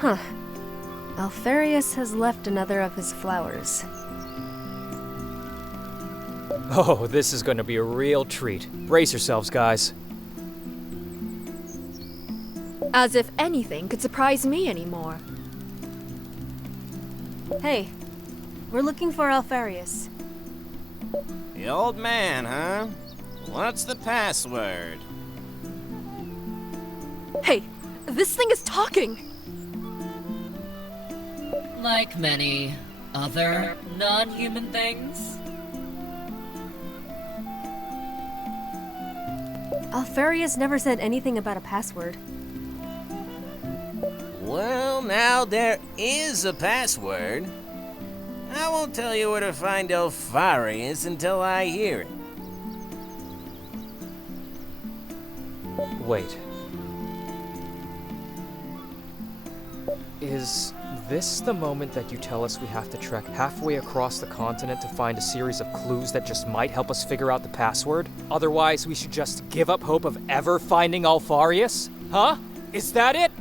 Huh. Alfarius has left another of his flowers. Oh, this is going to be a real treat. Brace yourselves, guys. As if anything could surprise me anymore. Hey, we're looking for Alfarius. The old man, huh? What's the password? Hey, this thing is talking! Like many other non-human things. Alfarius never said anything about a password. Well, now there is a password. I won't tell you where to find Alfarius until I hear it. Wait. Is this the moment that you tell us we have to trek halfway across the continent to find a series of clues that just might help us figure out the password? Otherwise, we should just give up hope of ever finding Alfarius? Huh? Is that it?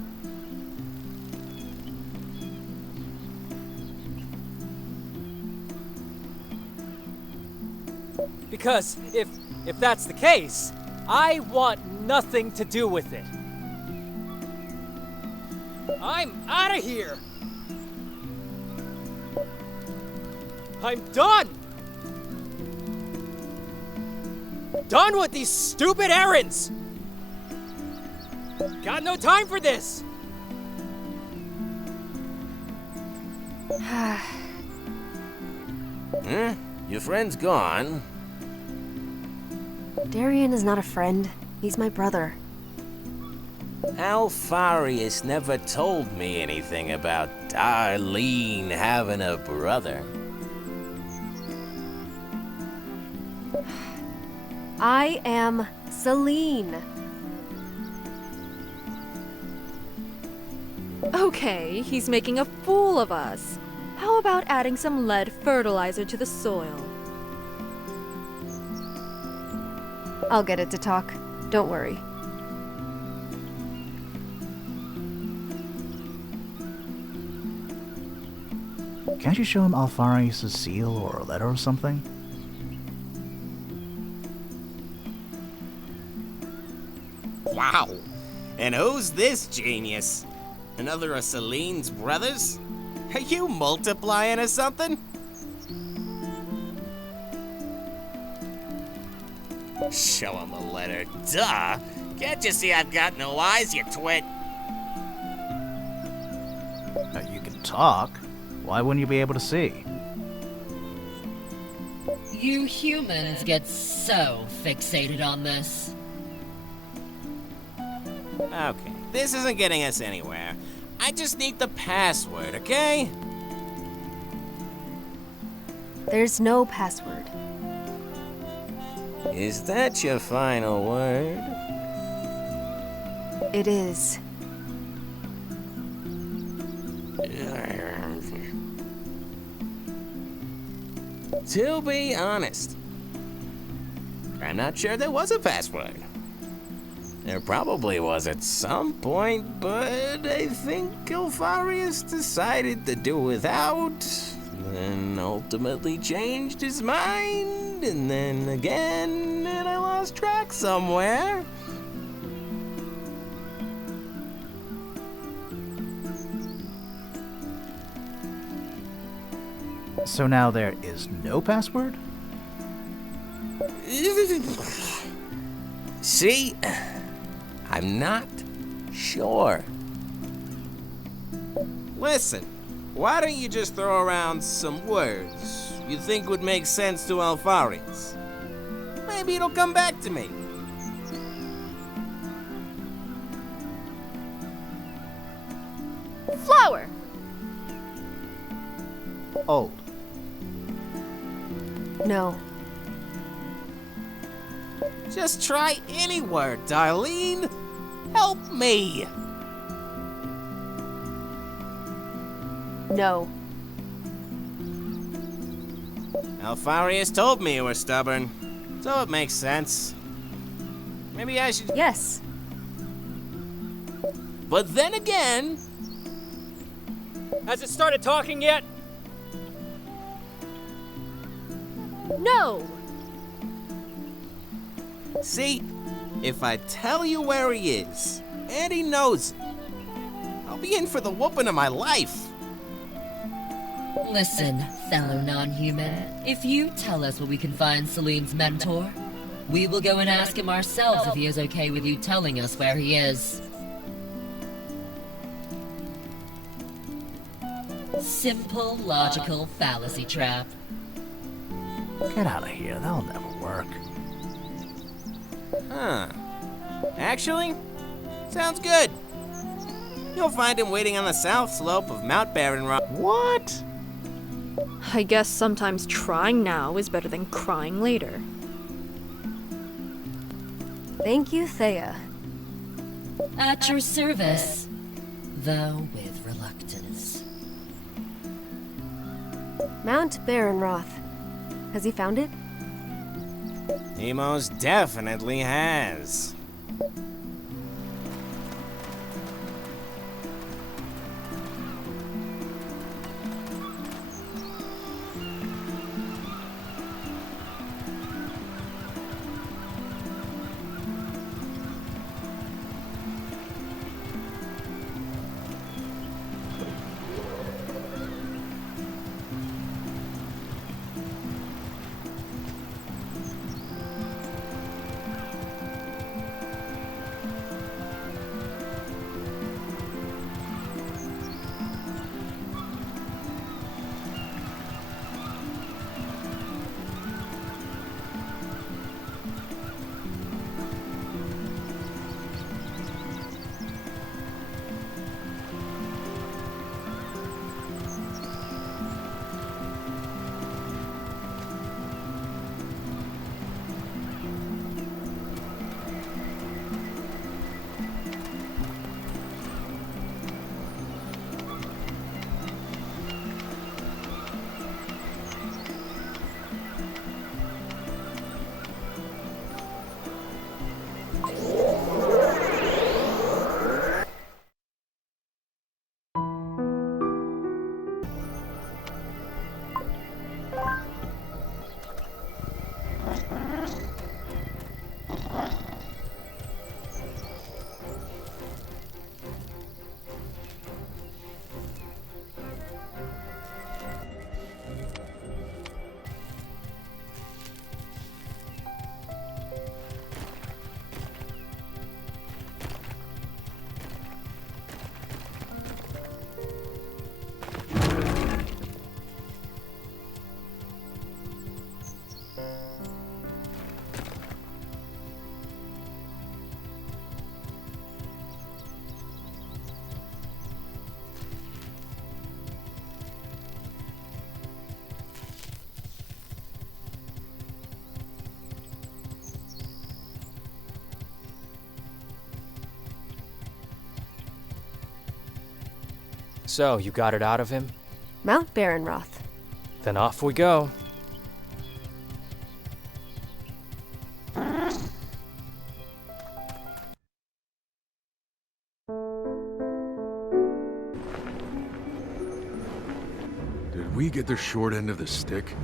Because if that's the case, I want nothing to do with it. I'm out of here! I'm done! Done with these stupid errands! Got no time for this! Your friend's gone. Darian is not a friend. He's my brother. Alfarius never told me anything about Darlene having a brother. I am Celine. Okay, he's making a fool of us. How about adding some lead fertilizer to the soil? I'll get it to talk. Don't worry. Can't you show him Alfarius' seal or a letter or something? Wow. And who's this genius? Another of Celine's brothers? Are you multiplying or something? Show him a letter. Duh! Can't you see I've got no eyes, you twit? You can talk. Why wouldn't you be able to see? You humans get so fixated on this. Okay, this isn't getting us anywhere. I just need the password, okay? There's no password. Is that your final word? It is. To be honest, I'm not sure there was a password. There probably was at some point, but I think Alfarius decided to do without, then ultimately changed his mind, and then again, and I lost track somewhere. So now there is no password? See, I'm not Sure. Listen, why don't you just throw around some words you think would make sense to Alfarius? Maybe it'll come back to me. Flower! Old. No. Just try any word, Darlene. Help me. No. Alfarius told me you were stubborn, so it makes sense. Maybe I should... Yes. But then again... Has it started talking yet? No! See, if I tell you where he is, and he knows it, I'll be in for the whooping of my life. Listen, fellow non-human. If you tell us where we can find Celine's mentor, we will go and ask him ourselves if he is okay with you telling us where he is. Simple, logical fallacy trap. Get out of here, that'll never work. Huh. Actually, sounds good. You'll find him waiting on the south slope of Mount Barrenrock. What? I guess sometimes trying now is better than crying later. Thank you, Thea. At your service, though with reluctance. Mount Barrenroth. Has he found it? He most definitely has. So, you got it out of him? Mount Barrenroth. Then off we go. Did we get the short end of the stick?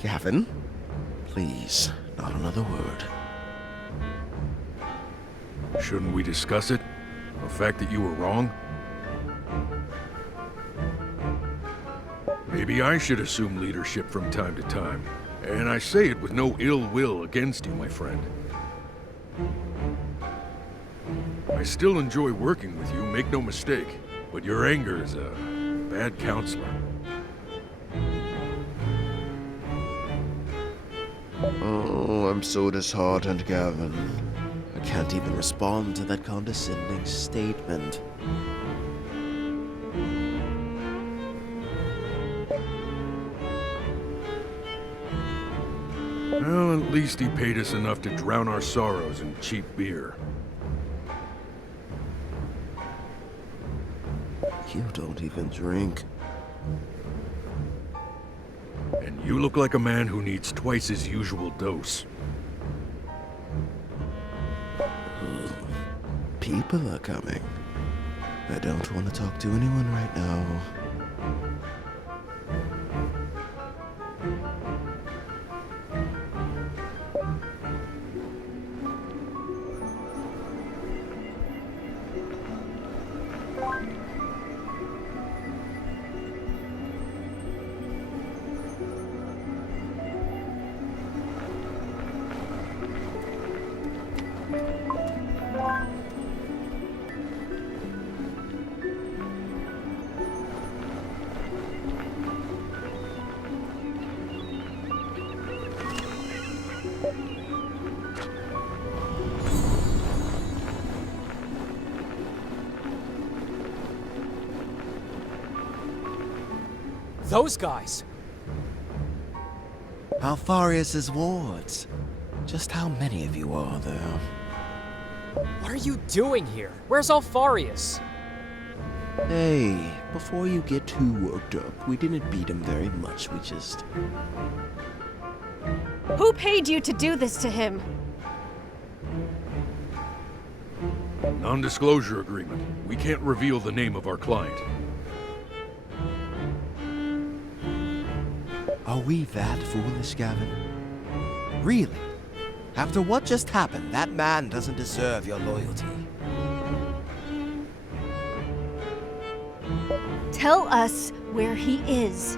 Gavin, please, not another word. Shouldn't we discuss it? The fact that you were wrong? Maybe I should assume leadership from time to time. And I say it with no ill will against you, my friend. still enjoy working with you, make no mistake. But your anger is a bad counselor. Oh, I'm so disheartened, Gavin. I can't even respond to that condescending statement. Well, at least he paid us enough to drown our sorrows in cheap beer. You don't even drink. And you look like a man who needs twice his usual dose. People are coming. I don't want to talk to anyone right now. Those guys! Alfarius's wards. Just how many of you are there? What are you doing here? Where's Alfarius? Hey, before you get too worked up, we didn't beat him very much, we just... Who paid you to do this to him? Non-disclosure agreement. We can't reveal the name of our client. Are we that foolish, Gavin? Really? After what just happened, that man doesn't deserve your loyalty. Tell us where he is.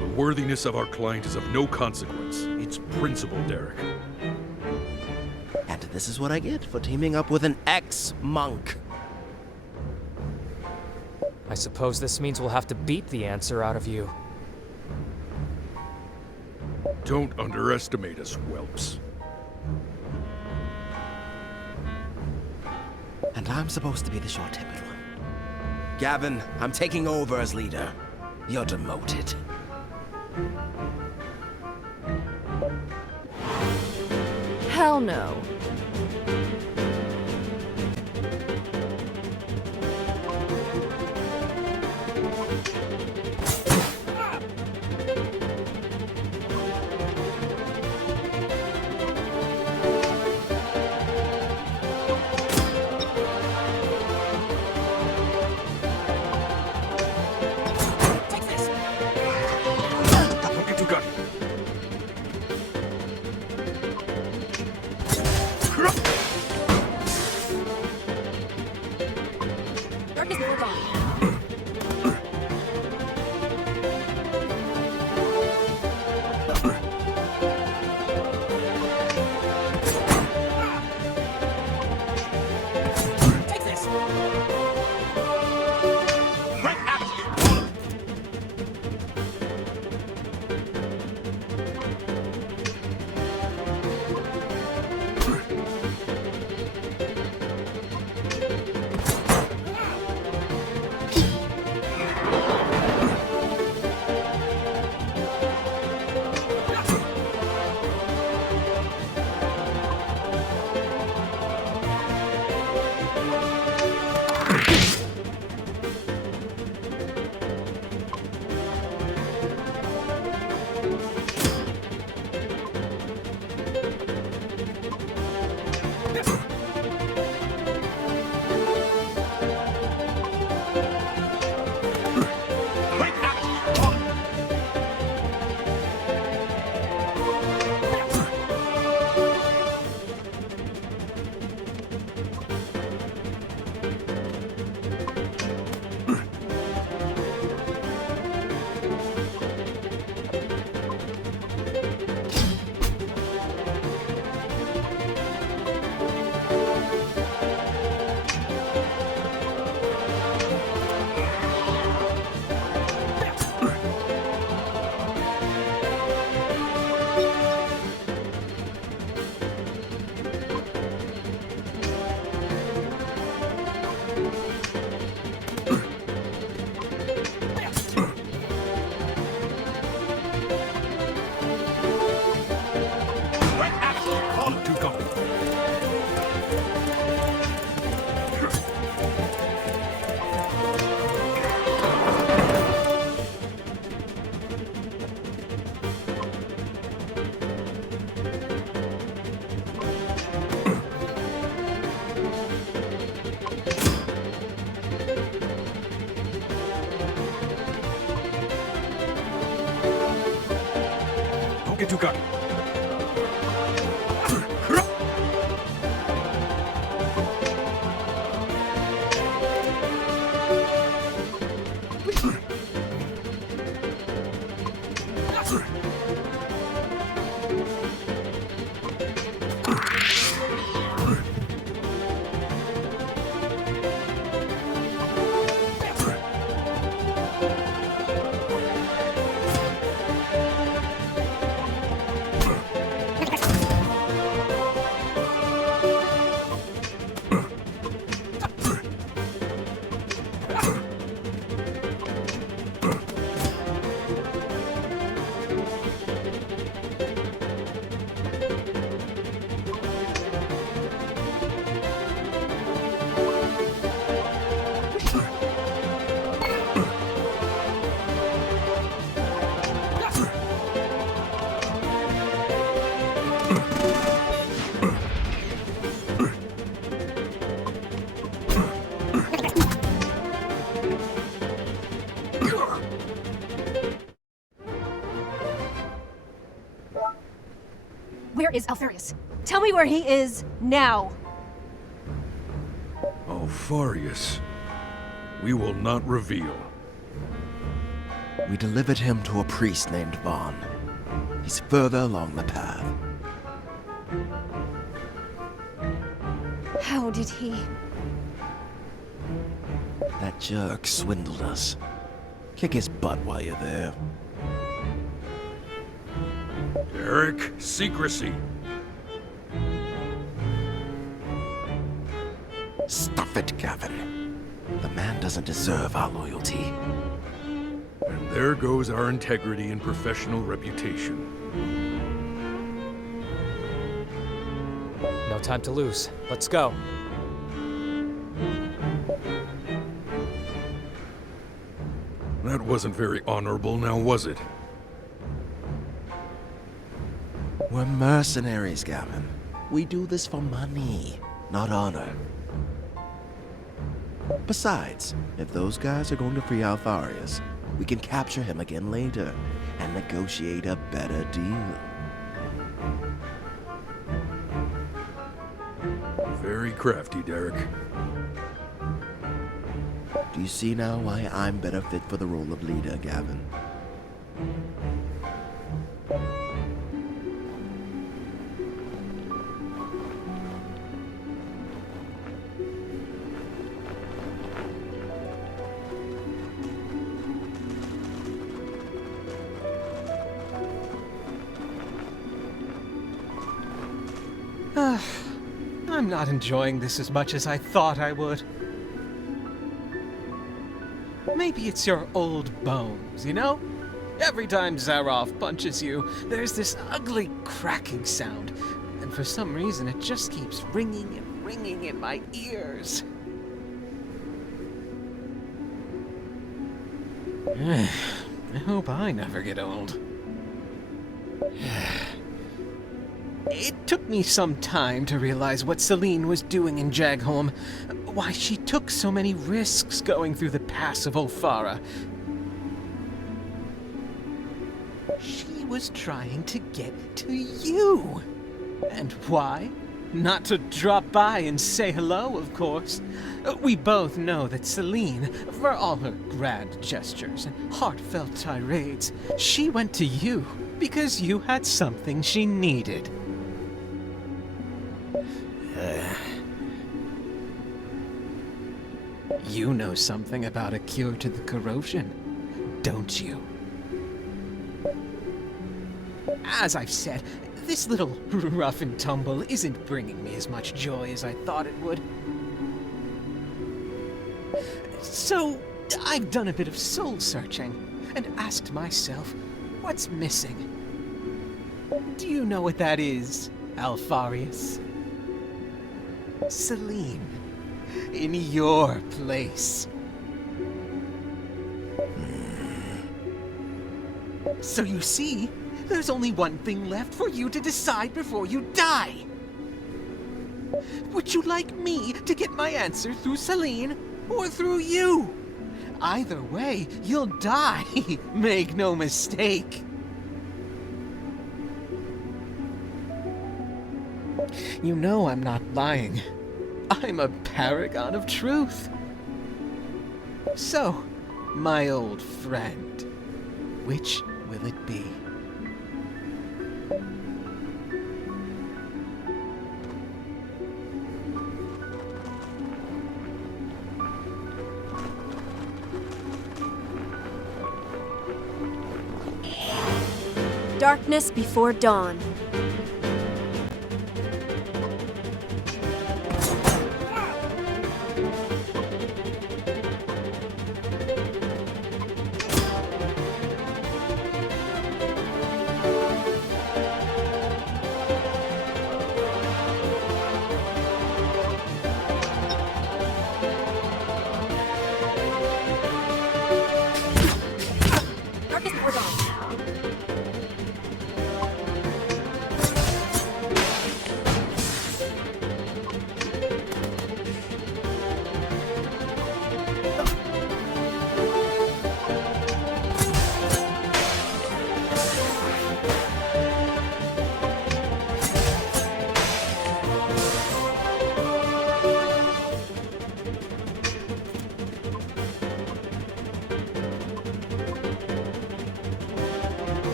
The worthiness of our client is of no consequence. It's principle, Derek. And this is what I get for teaming up with an ex-monk. I suppose this means we'll have to beat the answer out of you. Don't underestimate us, whelps. And I'm supposed to be the short-tempered one. Gavin, I'm taking over as leader. You're demoted. Hell no. Tuka. Where is Alfarius? Tell me where he is now. Alfarius. We will not reveal. We delivered him to a priest named Vaughn. He's further along the path. How did he? That jerk swindled us. Kick his butt while you're there. Derek, secrecy. Stuff it, Gavin. The man doesn't deserve our loyalty. And there goes our integrity and professional reputation. No time to lose. Let's go. That wasn't very honorable, now was it? We're mercenaries, Gavin. We do this for money, not honor. Besides, if those guys are going to free Alfarius, we can capture him again later and negotiate a better deal. Very crafty, Derek. Do you see now why I'm better fit for the role of leader, Gavin? I'm not enjoying this as much as I thought I would. Maybe it's your old bones, you know? Every time Zaroff punches you, there's this ugly cracking sound, and for some reason it just keeps ringing and ringing in my ears. I hope I never get old. It took me some time to realize what Celine was doing in Jagholm, why she took so many risks going through the pass of O'Fara. She was trying to get to you. And why? Not to drop by and say hello, of course. We both know that Celine, for all her grand gestures and heartfelt tirades, she went to you because you had something she needed. You know something about a cure to the corrosion, don't you? As I've said, this little rough and tumble isn't bringing me as much joy as I thought it would. So, I've done a bit of soul searching and asked myself, what's missing? Do you know what that is, Alfarius? Celine, in your place. So you see, there's only one thing left for you to decide before you die. Would you like me to get my answer through Celine or through you? Either way, you'll die. Make no mistake. You know I'm not lying. I'm a paragon of truth. So, my old friend, which will it be? Darkness before dawn. Darkness before dawn.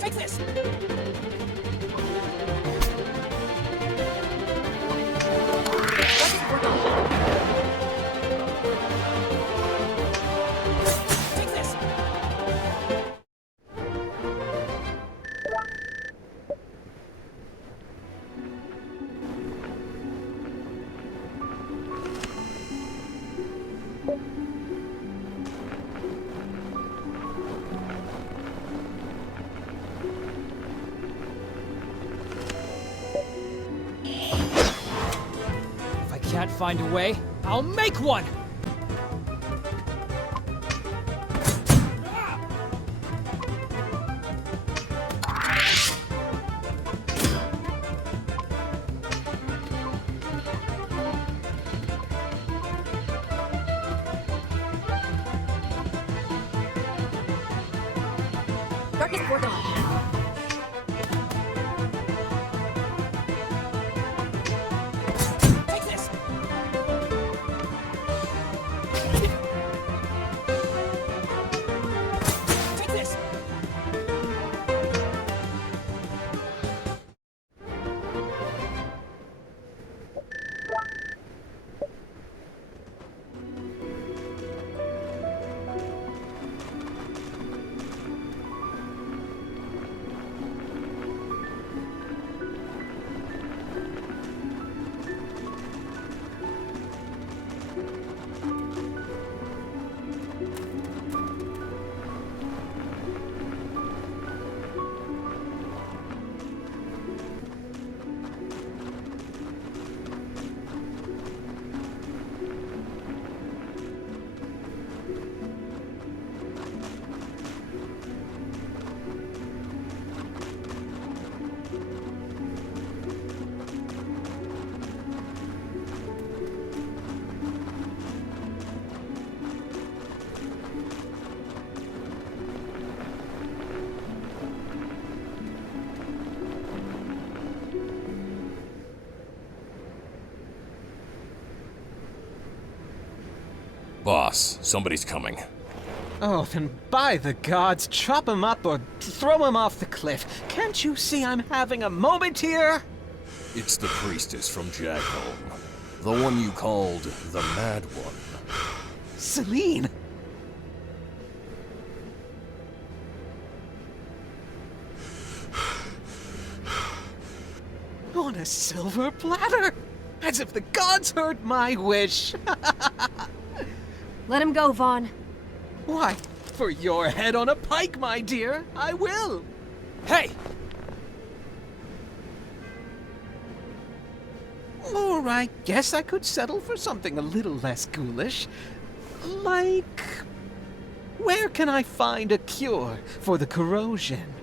Take this! Take this! If I can't find a way, I'll make one! Darkness before dawn. Take this! Take this! Boss, somebody's coming. Oh, then by the gods, chop him up or throw him off the cliff. Can't you see I'm having a moment here? It's the priestess from Jackholm. The one you called the Mad One. Celine! On a silver platter! As if the gods heard my wish! Let him go, Vaughn. Why, for your head on a pike, my dear, I will! Hey! Or I guess I could settle for something a little less ghoulish. Like... where can I find a cure for the corrosion?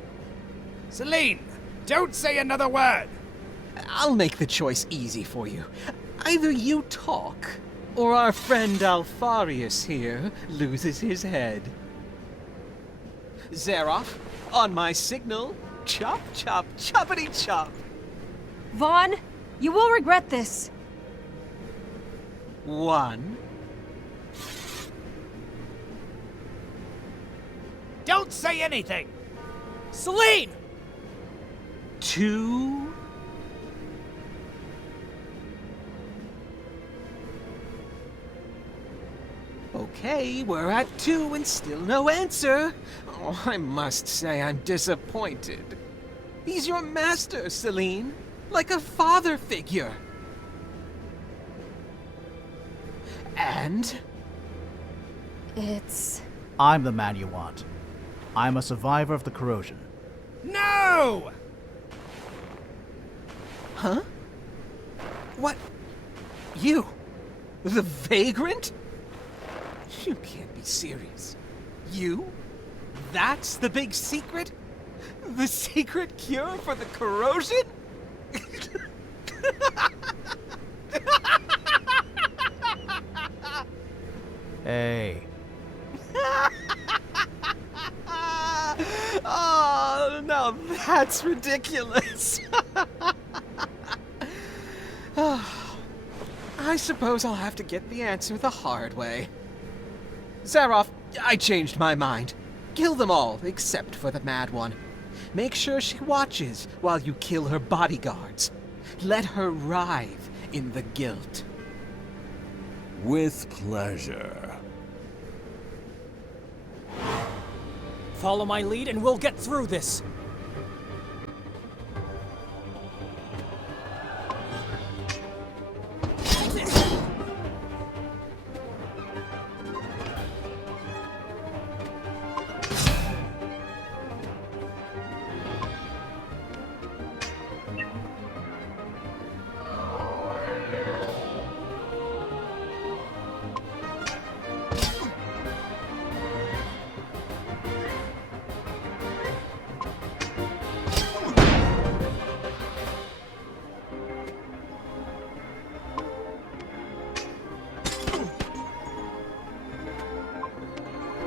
Celine, don't say another word! I'll make the choice easy for you. Either you talk, or our friend Alfarius here loses his head. Zeroff, on my signal, Chop, chop, choppity chop. Vaughn, you will regret this. 1. Don't say anything! Celine! 2. Okay, we're at 2 and still no answer. Oh, I must say I'm disappointed. He's your master, Celine. Like a father figure. And? It's... I'm the man you want. I'm a survivor of the corrosion. No! Huh? What? You? The vagrant? You can't be serious. You? That's the big secret? The secret cure for the corrosion? Hey. Oh, now that's ridiculous. I suppose I'll have to get the answer the hard way. Zaroff, I changed my mind. Kill them all, except for the mad one. Make sure she watches while you kill her bodyguards. Let her writhe in the guilt. With pleasure. Follow my lead and we'll get through this.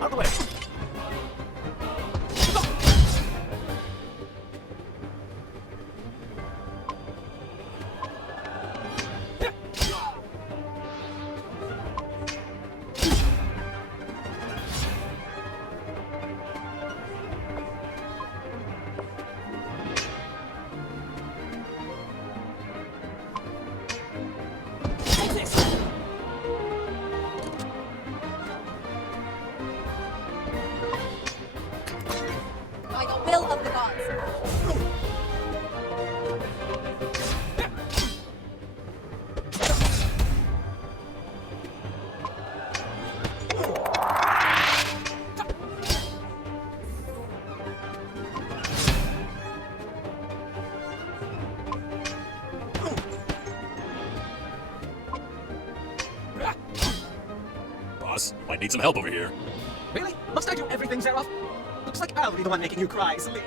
Out of the way. By the will of the gods. Boss, might need some help over here. Really? Must I do everything, Zaroff? Looks like I'll be the one making you cry, Celine.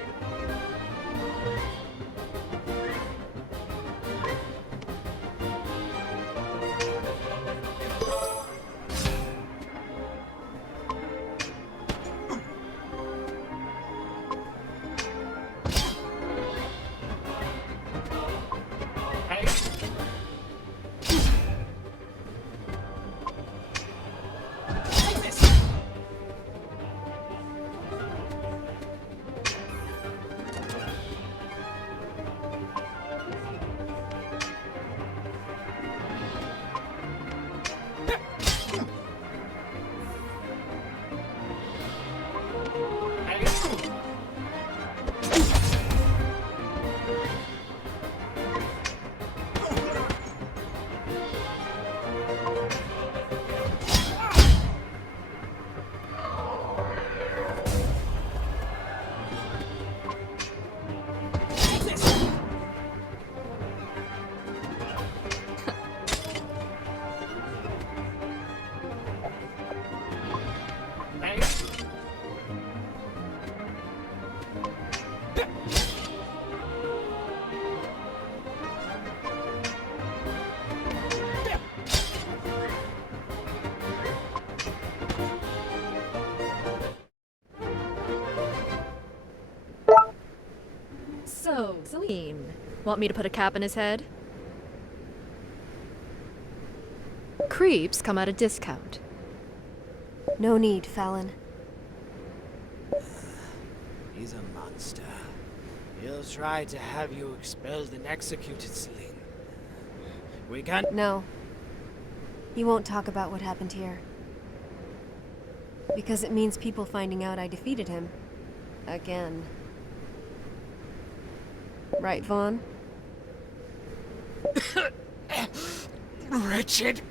Want me to put a cap in his head? Creeps come at a discount. No need, Fallon. He's a monster. He'll try to have you expelled and executed, Celine. We can't... No. He won't talk about what happened here. Because it means people finding out I defeated him. Again. Right, Vaughn? Wretched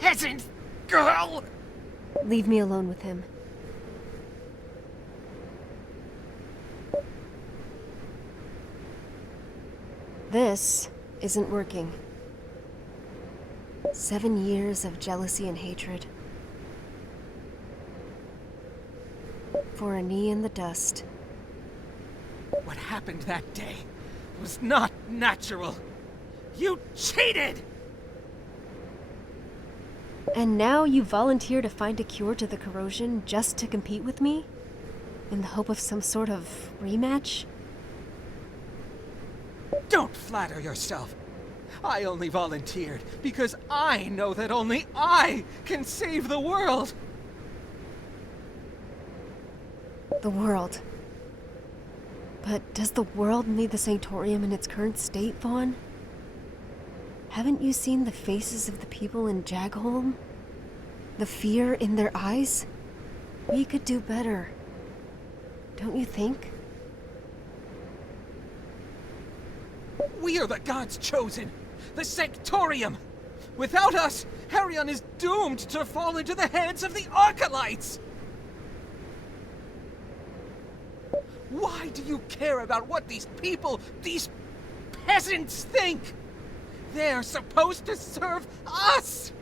peasant girl! Leave me alone with him. This isn't working. 7 years of jealousy and hatred. For a knee in the dust. What happened that day was not natural. You cheated! And now you volunteer to find a cure to the corrosion just to compete with me? In the hope of some sort of rematch? Don't flatter yourself. I only volunteered because I know that only I can save the world. The world. But does the world need the Sanctorium in its current state, Vaughn? Haven't you seen the faces of the people in Jagholm? The fear in their eyes? We could do better. Don't you think? We are the gods chosen. The Sanctorium. Without us, Harion is doomed to fall into the hands of the Archelites. Why do you care about what these people, these peasants think? They're supposed to serve us!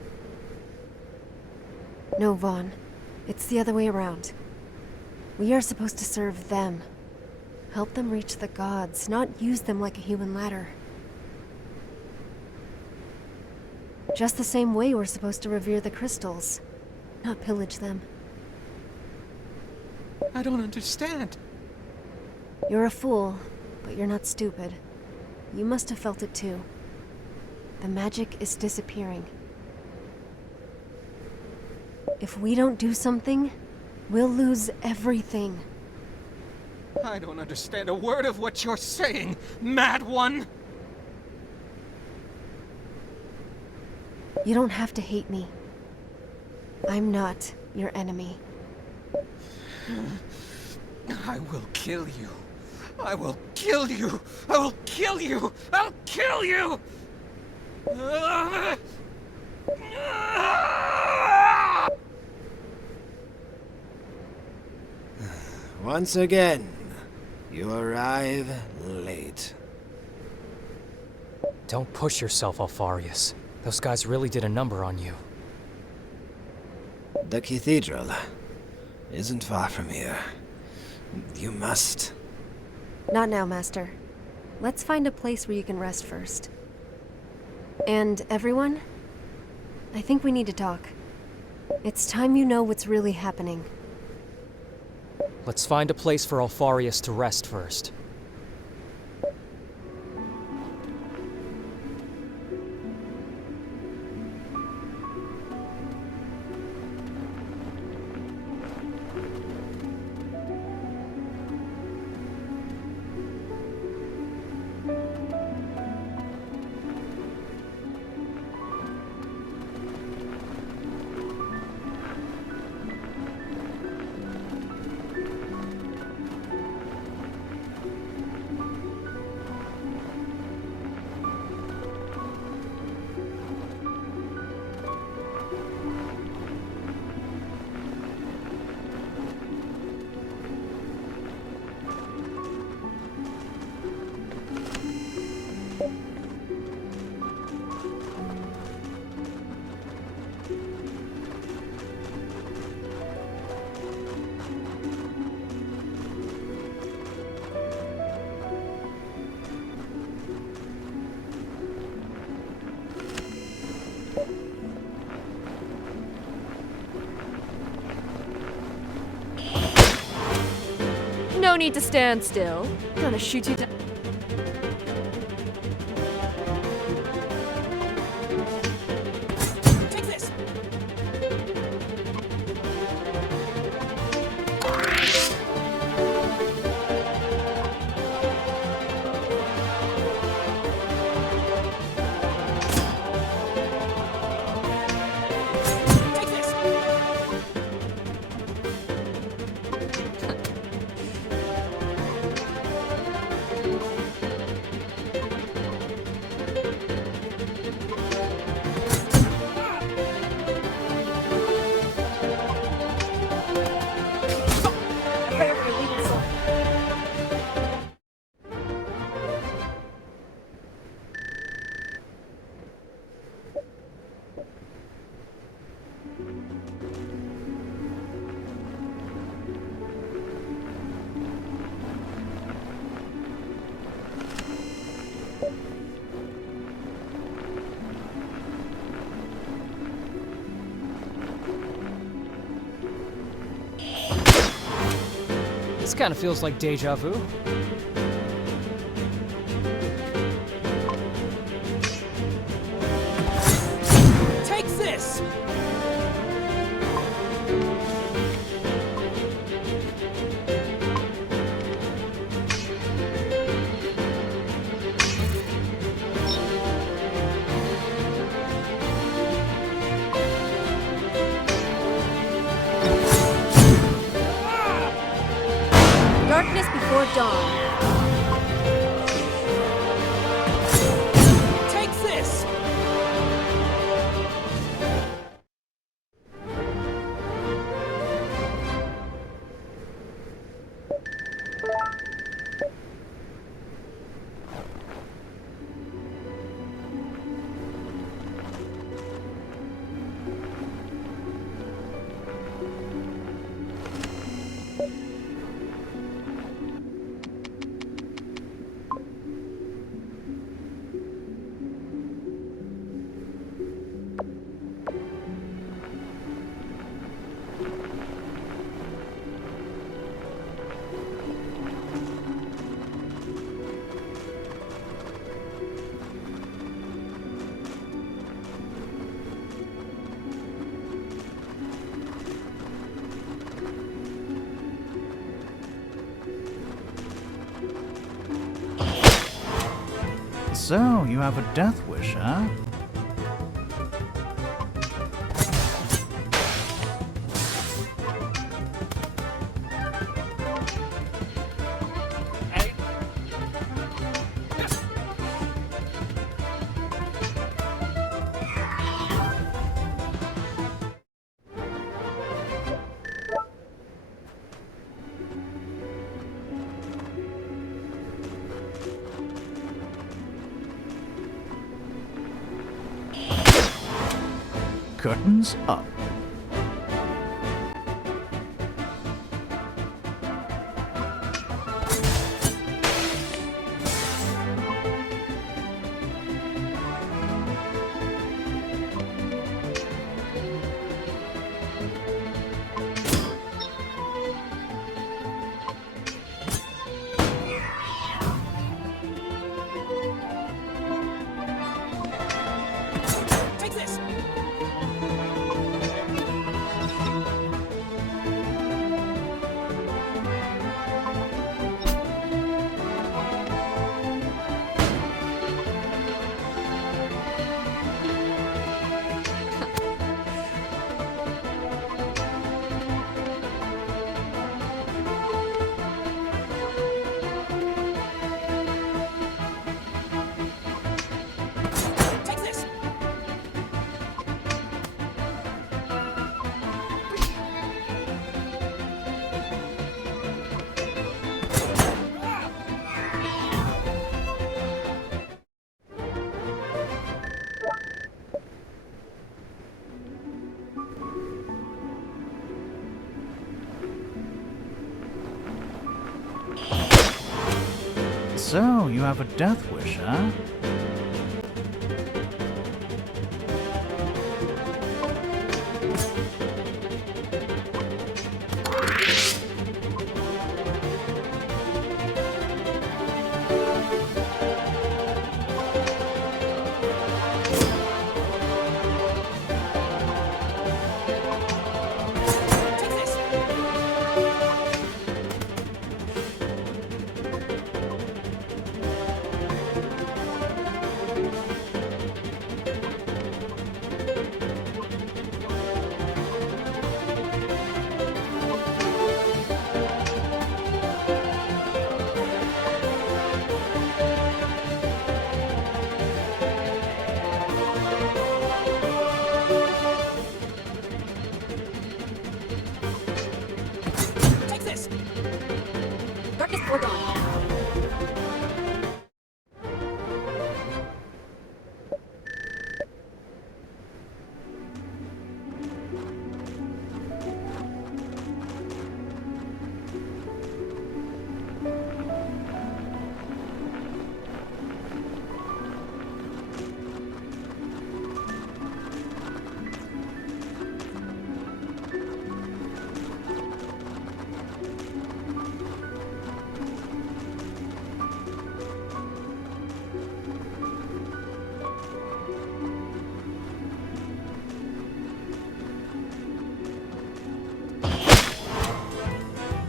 No, Vaughn. It's the other way around. We are supposed to serve them. Help them reach the gods, not use them like a human ladder. Just the same way we're supposed to revere the crystals, not pillage them. I don't understand. You're a fool, but you're not stupid. You must have felt it too. The magic is disappearing. If we don't do something, we'll lose everything. I don't understand a word of what you're saying, mad one! You don't have to hate me. I'm not your enemy. I will kill you. I will kill you. I will kill you. I'll kill you! Once again, you arrive late. Don't push yourself, Alfarius. Those guys really did a number on you. The Cathedral isn't far from here. You must... Not now, Master. Let's find a place where you can rest first. And everyone, I think we need to talk. It's time you know what's really happening. Let's find a place for Alfarius to rest first. No need to stand still. Gonna shoot you down. kind of feels like deja vu. Take this! Darkness before dawn. Take this! So, you have a death wish, huh? Curtains up. Take this! Take this! So, you have a death wish, huh? Take this!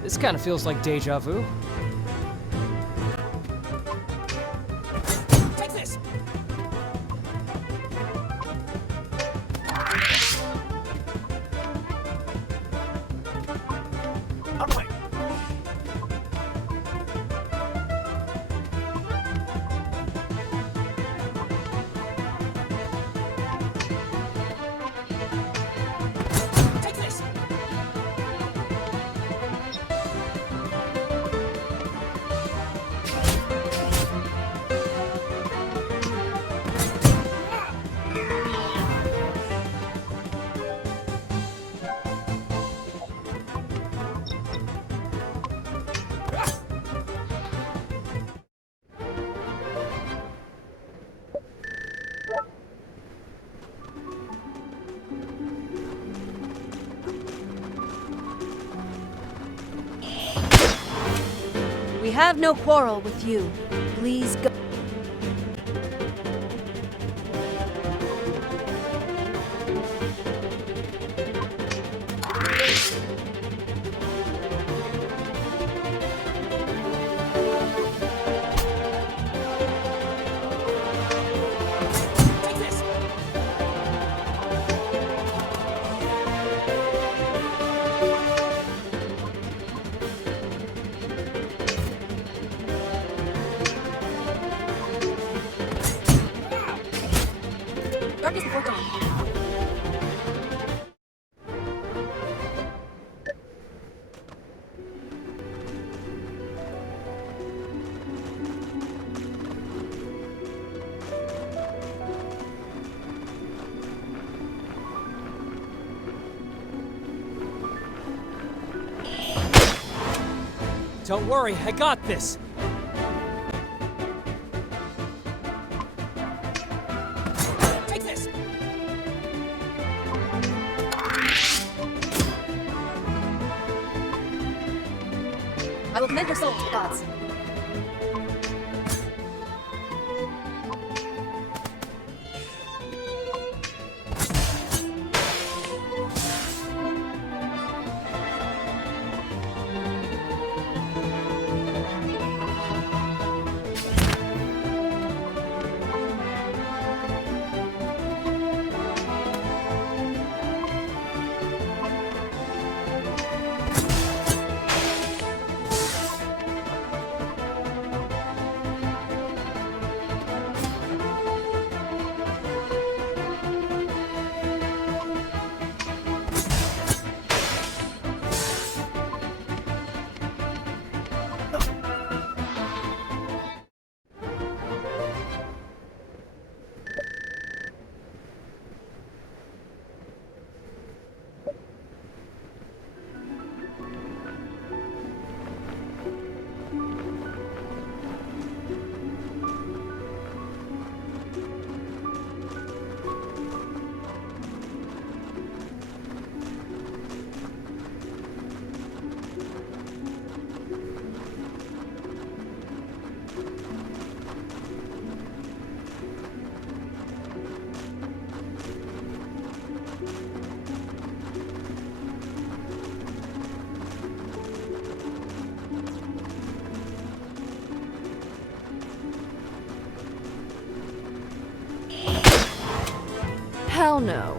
This kind of feels like deja vu. Take this! On my way. Take this! We have no quarrel with you. Please go. Take this! Darkness before dawn. Don't worry, I got this. Take this! I will commend your soul to the gods. Hell no.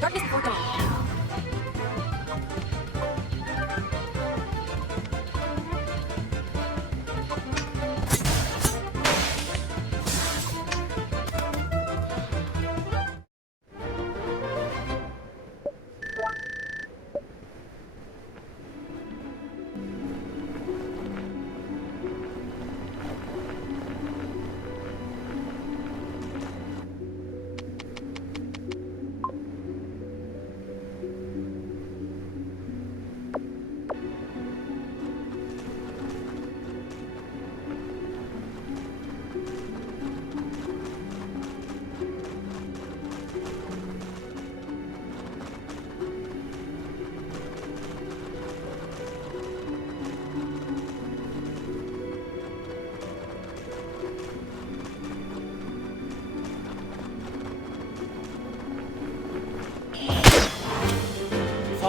Darkness before dawn.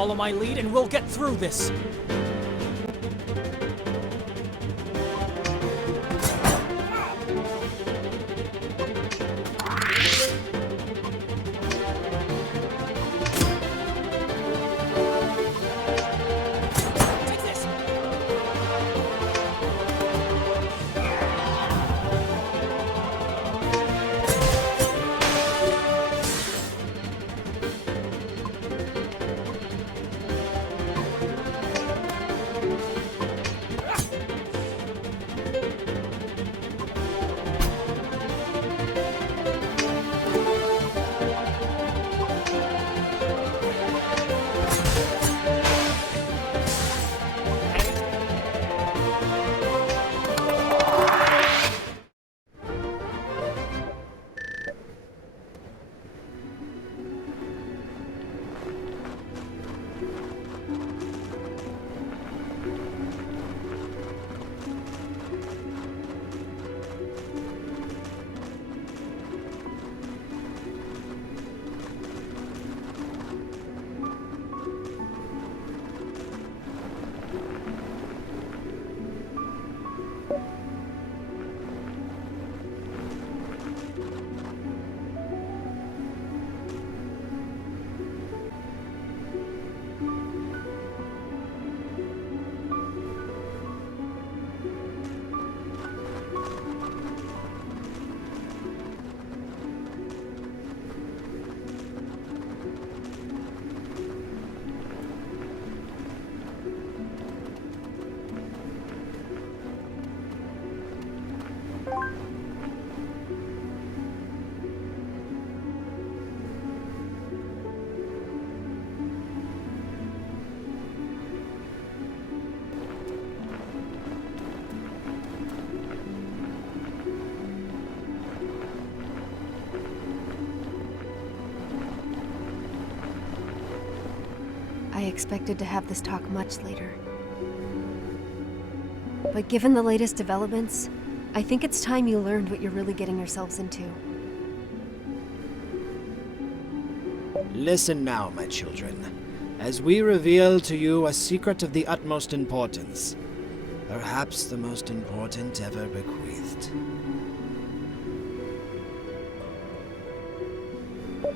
follow my lead and we'll get through this. I expected to have this talk much later. But given the latest developments, I think it's time you learned what you're really getting yourselves into. Listen now, my children, as we reveal to you a secret of the utmost importance. Perhaps the most important ever bequeathed.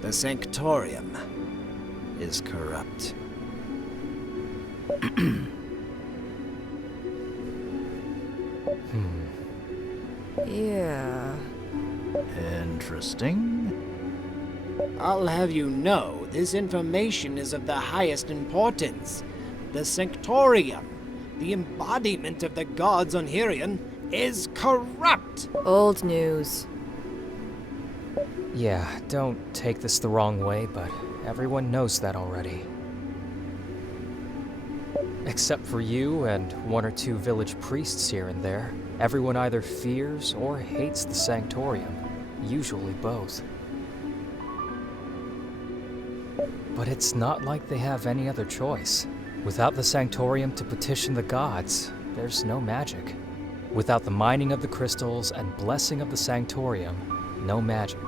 The Sanctorium is corrupt. Yeah. Interesting. I'll have you know, this information is of the highest importance. The Sanctorium, the embodiment of the gods on Hirion, is corrupt! Old news. Yeah, don't take this the wrong way, but everyone knows that already. Except for you and one or two village priests here and there. Everyone either fears or hates the Sanctorium, usually both. But it's not like they have any other choice. Without the Sanctorium to petition the gods, there's no magic. Without the mining of the crystals and blessing of the Sanctorium, no magic.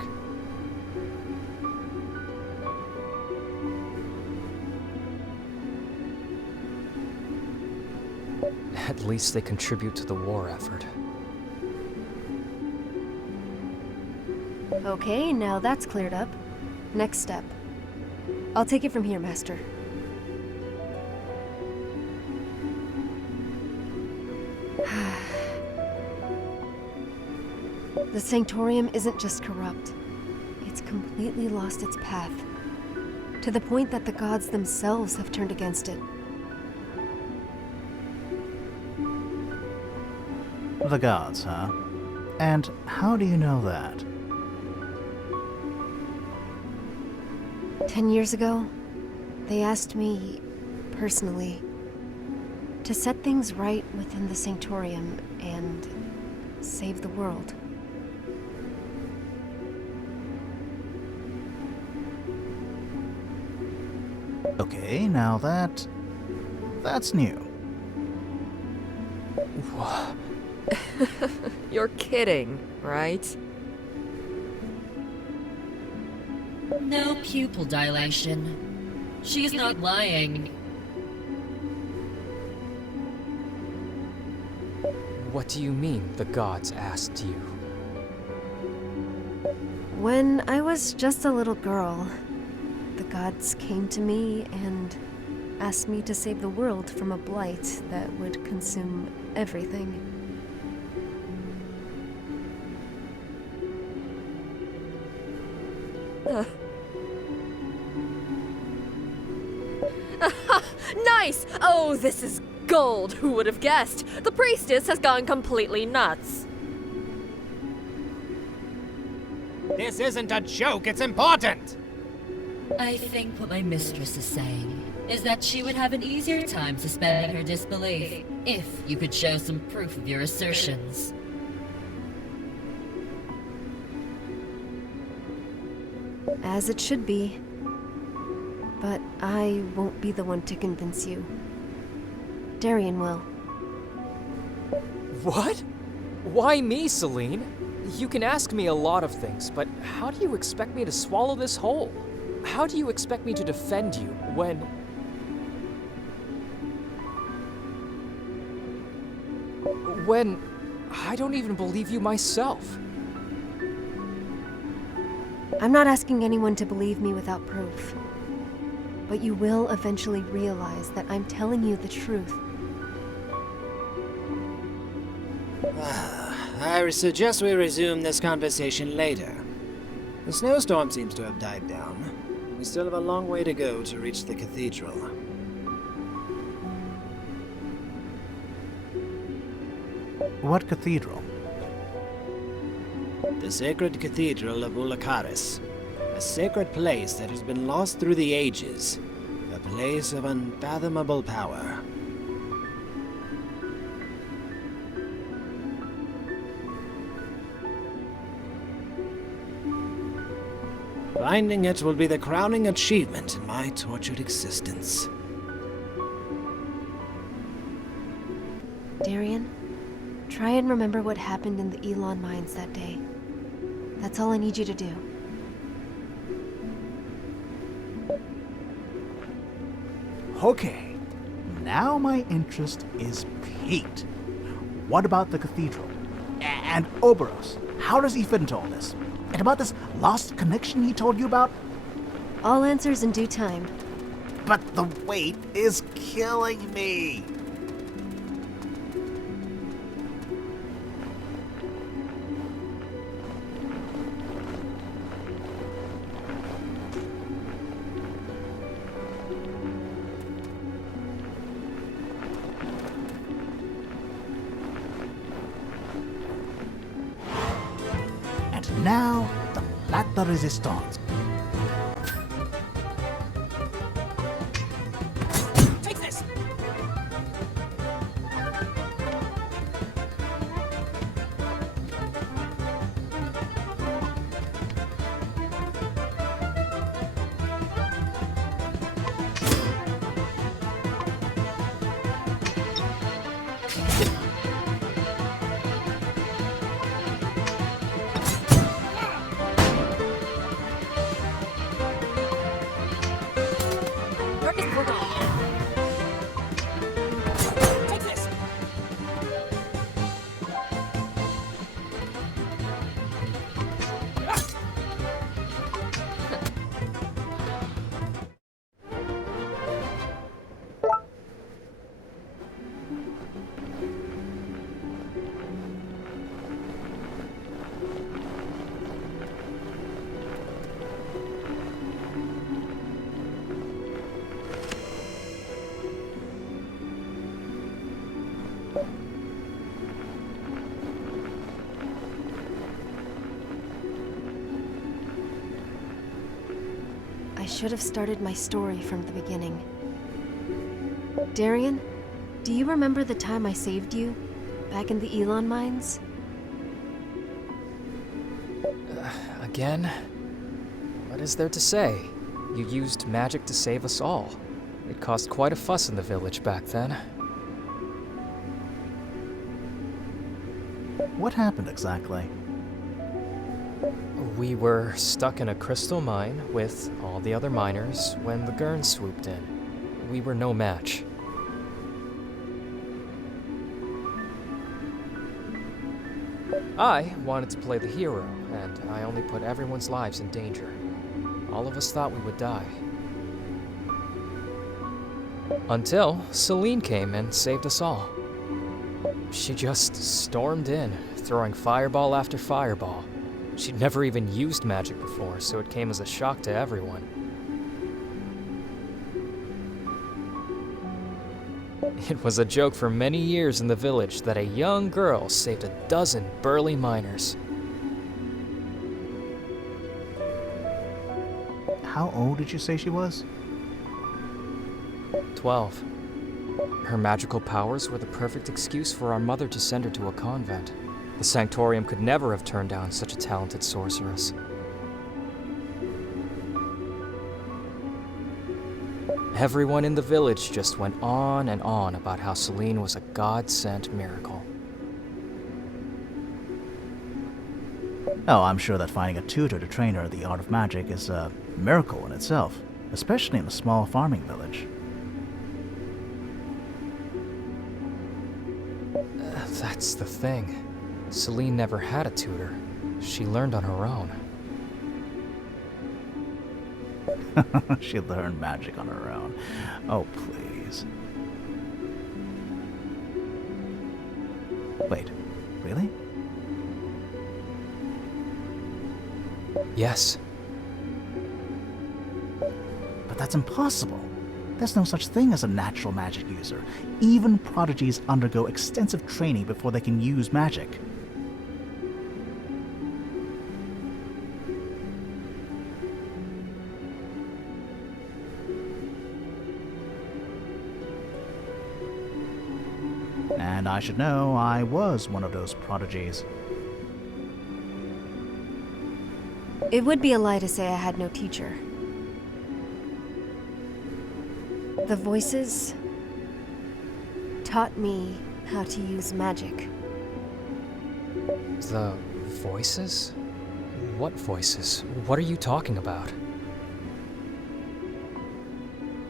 At least they contribute to the war effort. Okay, now that's cleared up. Next step. I'll take it from here, Master. The Sanctorium isn't just corrupt. It's completely lost its path. To the point that the gods themselves have turned against it. The gods, huh? And how do you know that? 10 years ago, they asked me, personally, to set things right within the Sanctorium and save the world. Okay, now that's new. You're kidding, right? No pupil dilation. She is not lying. What do you mean, the gods asked you? When I was just a little girl, the gods came to me and asked me to save the world from a blight that would consume everything. Nice! Oh, this is gold! Who would have guessed? The priestess has gone completely nuts. This isn't a joke, it's important! I think what my mistress is saying is that she would have an easier time suspending her disbelief if you could show some proof of your assertions. As it should be. But I won't be the one to convince you. Darian will. What? Why me, Celine? You can ask me a lot of things, but how do you expect me to swallow this whole? How do you expect me to defend you when... when I don't even believe you myself? I'm not asking anyone to believe me without proof. But you will eventually realize that I'm telling you the truth. I suggest we resume this conversation later. The snowstorm seems to have died down. We still have a long way to go to reach the cathedral. What cathedral? The sacred cathedral of Bulacaris. A sacred place that has been lost through the ages. A place of unfathomable power. Finding it will be the crowning achievement in my tortured existence. Darian, try and remember what happened in the Elon mines that day. That's all I need you to do. Okay, now my interest is piqued. What about the cathedral? And Oberos, how does he fit into all this? And about this lost connection he told you about? All answers in due time. But the wait is killing me. Now, the Plata Resistance. Take this! I should have started my story from the beginning. Darian, do you remember the time I saved you? Back in the Elon mines? Again? What is there to say? You used magic to save us all. It caused quite a fuss in the village back then. What happened exactly? We were stuck in a crystal mine with all the other miners when the Gurn swooped in. We were no match. I wanted to play the hero, and I only put everyone's lives in danger. All of us thought we would die. Until Celine came and saved us all. She just stormed in, throwing fireball after fireball. She'd never even used magic before, so it came as a shock to everyone. It was a joke for many years in the village that a young girl saved a dozen burly miners. How old did you say she was? 12. Her magical powers were the perfect excuse for our mother to send her to a convent. The Sanctorium could never have turned down such a talented sorceress. Everyone in the village just went on and on about how Celine was a God-sent miracle. Oh, I'm sure that finding a tutor to train her in the art of magic is a miracle in itself, especially in a small farming village. That's the thing. Celine never had a tutor. She learned on her own. She learned magic on her own. Oh, please. Wait, really? Yes. But that's impossible. There's no such thing as a natural magic user. Even prodigies undergo extensive training before they can use magic. And I should know I was one of those prodigies. It would be a lie to say I had no teacher. The voices taught me how to use magic. The voices? What voices? What are you talking about?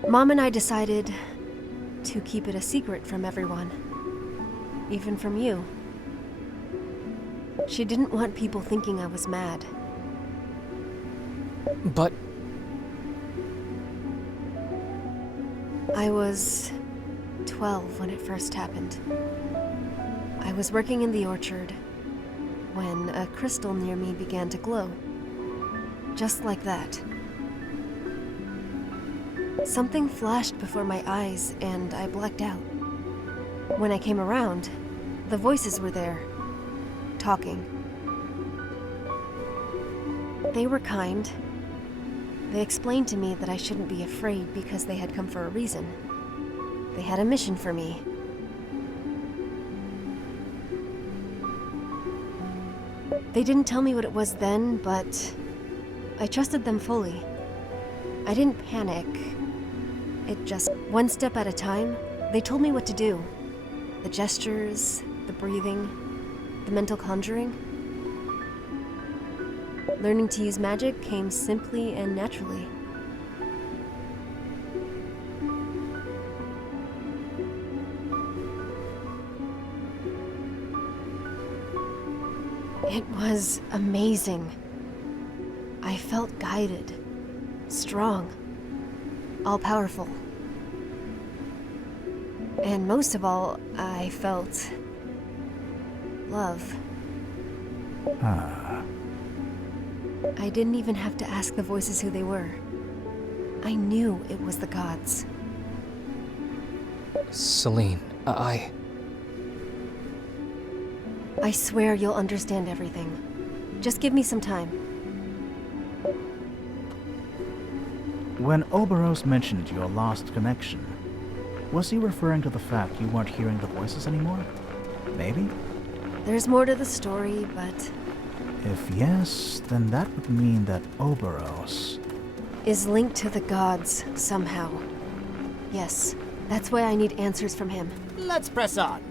Mom and I decided to keep it a secret from everyone. Even from you. She didn't want people thinking I was mad. But I was 12 when it first happened. I was working in the orchard when a crystal near me began to glow. Just like that. Something flashed before my eyes and I blacked out. When I came around, the voices were there, talking. They were kind. They explained to me that I shouldn't be afraid because they had come for a reason. They had a mission for me. They didn't tell me what it was then, but I trusted them fully. I didn't panic. It just, one step at a time, they told me what to do. The gestures, the breathing, the mental conjuring. Learning to use magic came simply and naturally. It was amazing. I felt guided, strong, all-powerful. And most of all, I felt love. I didn't even have to ask the voices who they were. I knew it was the gods. Celine, I swear you'll understand everything. Just give me some time. When Oberos mentioned your lost connection, was he referring to the fact you weren't hearing the voices anymore? Maybe? There's more to the story, but... If yes, then that would mean that Oberos... is linked to the gods somehow. Yes, that's why I need answers from him. Let's press on.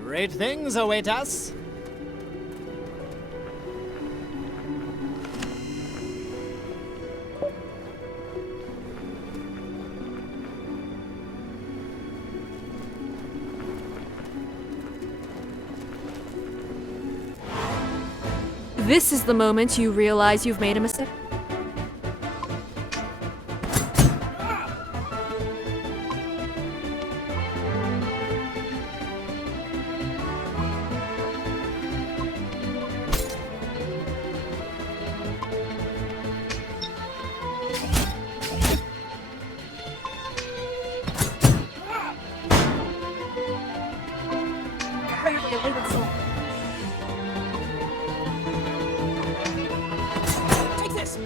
Great things await us. This is the moment you realize you've made a mistake. Take this!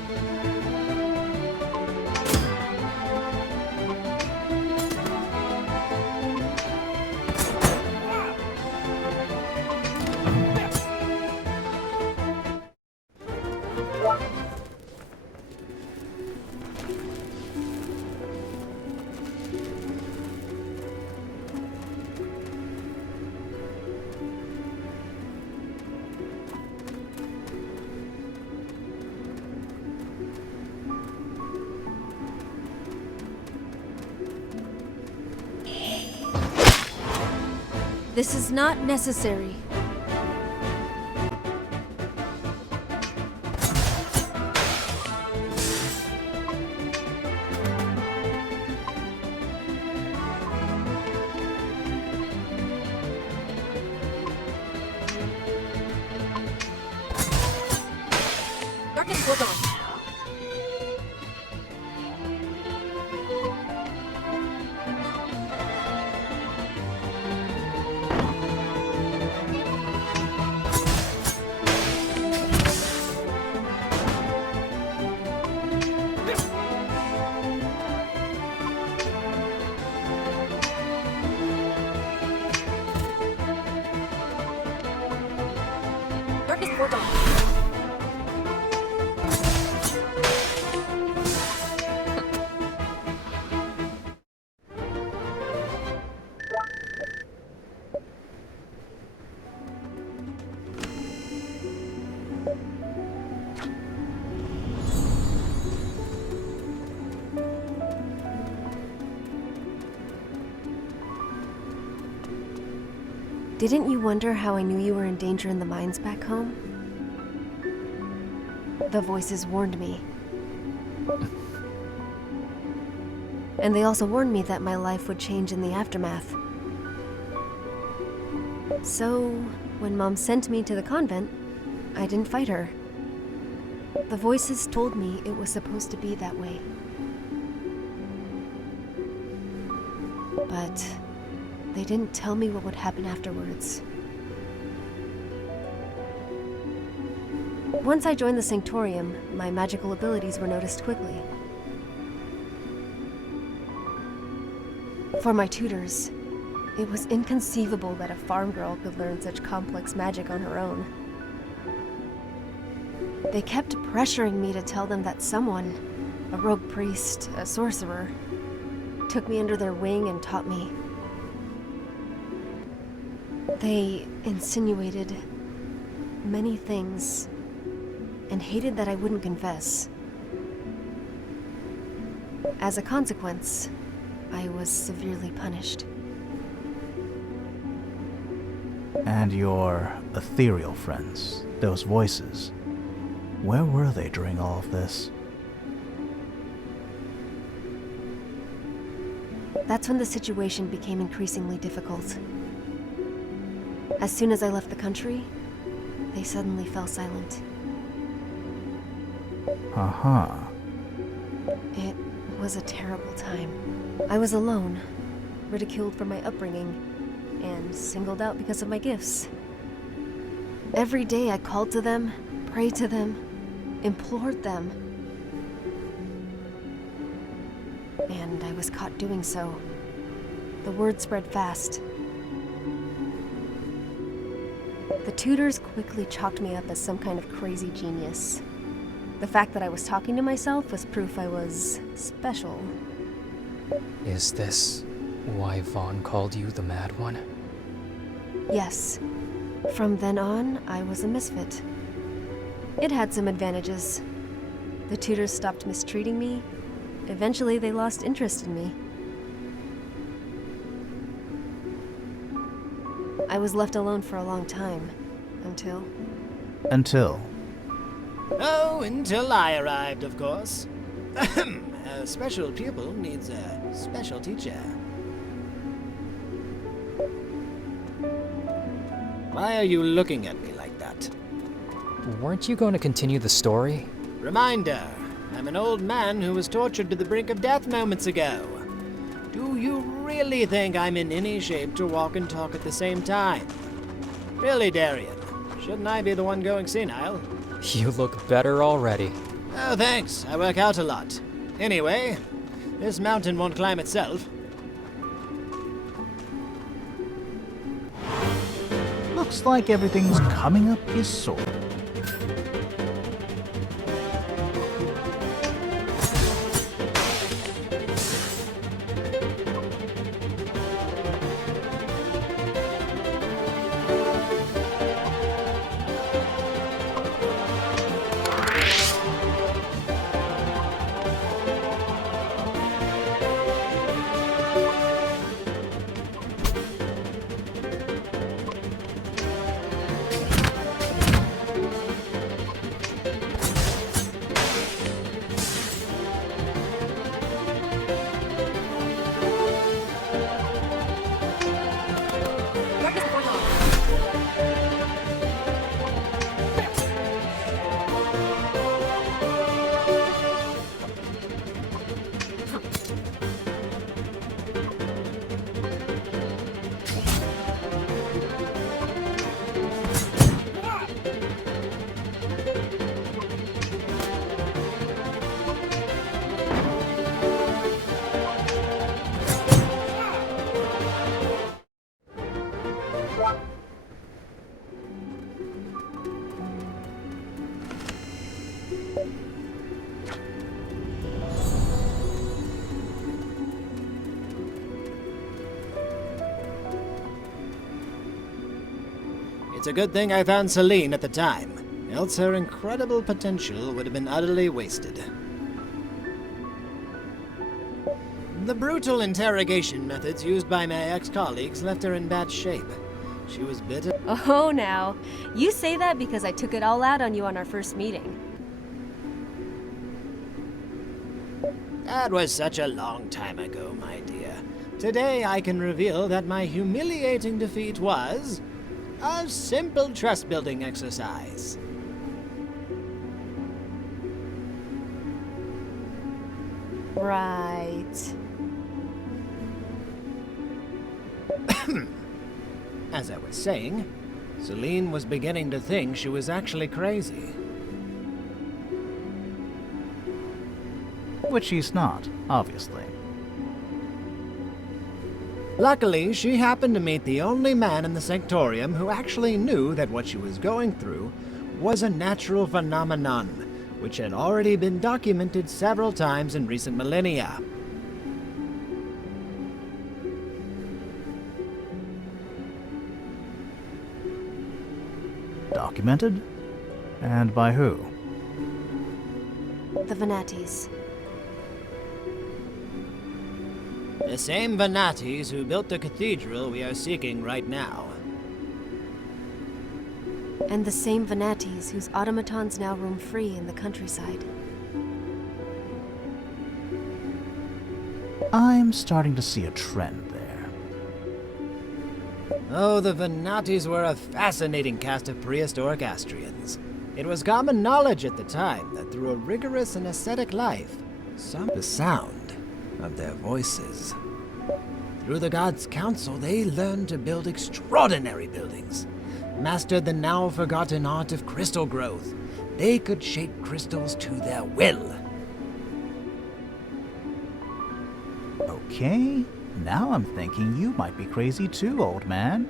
This is not necessary. Darkness will dawn. Darkness will dawn. Didn't you wonder how I knew you were in danger in the mines back home? The voices warned me. And they also warned me that my life would change in the aftermath. So, when Mom sent me to the convent, I didn't fight her. The voices told me it was supposed to be that way. But they didn't tell me what would happen afterwards. Once I joined the Sanctorium, my magical abilities were noticed quickly. For my tutors, it was inconceivable that a farm girl could learn such complex magic on her own. They kept pressuring me to tell them that someone, a rogue priest, a sorcerer, took me under their wing and taught me. They insinuated many things and hated that I wouldn't confess. As a consequence, I was severely punished. And your ethereal friends, those voices, where were they during all of this? That's when the situation became increasingly difficult. As soon as I left the country, they suddenly fell silent. Uh-huh. It was a terrible time. I was alone, ridiculed for my upbringing, and singled out because of my gifts. Every day I called to them, prayed to them, implored them. And I was caught doing so. The word spread fast. The tutors quickly chalked me up as some kind of crazy genius. The fact that I was talking to myself was proof I was special. Is this why Vaughn called you the Mad One? Yes. From then on, I was a misfit. It had some advantages. The tutors stopped mistreating me. Eventually, they lost interest in me. I was left alone for a long time, until... Until Oh, until I arrived, of course. A special pupil needs a special teacher. Why are you looking at me like that? Weren't you going to continue the story? Reminder, I'm an old man who was tortured to the brink of death moments ago. Do you really think I'm in any shape to walk and talk at the same time? Really, Darian? Shouldn't I be the one going senile? You look better already. Oh, thanks. I work out a lot. Anyway, this mountain won't climb itself. Looks like everything's coming up his sword. It's a good thing I found Celine at the time, else her incredible potential would have been utterly wasted. The brutal interrogation methods used by my ex-colleagues left her in bad shape. She was bitter. Oh, now. You say that because I took it all out on you on our first meeting. That was such a long time ago, my dear. Today I can reveal that my humiliating defeat was a simple trust-building exercise. Right. As I was saying, Celine was beginning to think she was actually crazy. Which she's not, obviously. Luckily, she happened to meet the only man in the Sanctorium who actually knew that what she was going through was a natural phenomenon, which had already been documented several times in recent millennia. Documented? And by who? The Venatis. The same Venatis who built the cathedral we are seeking right now. And the same Venatis whose automatons now roam free in the countryside. I'm starting to see a trend there. Oh, the Venatis were a fascinating cast of prehistoric Astrians. It was common knowledge at the time that through a rigorous and ascetic life, the sound of their voices. Through the gods' counsel, they learned to build extraordinary buildings, mastered the now forgotten art of crystal growth. They could shape crystals to their will. Okay, now I'm thinking you might be crazy too, old man.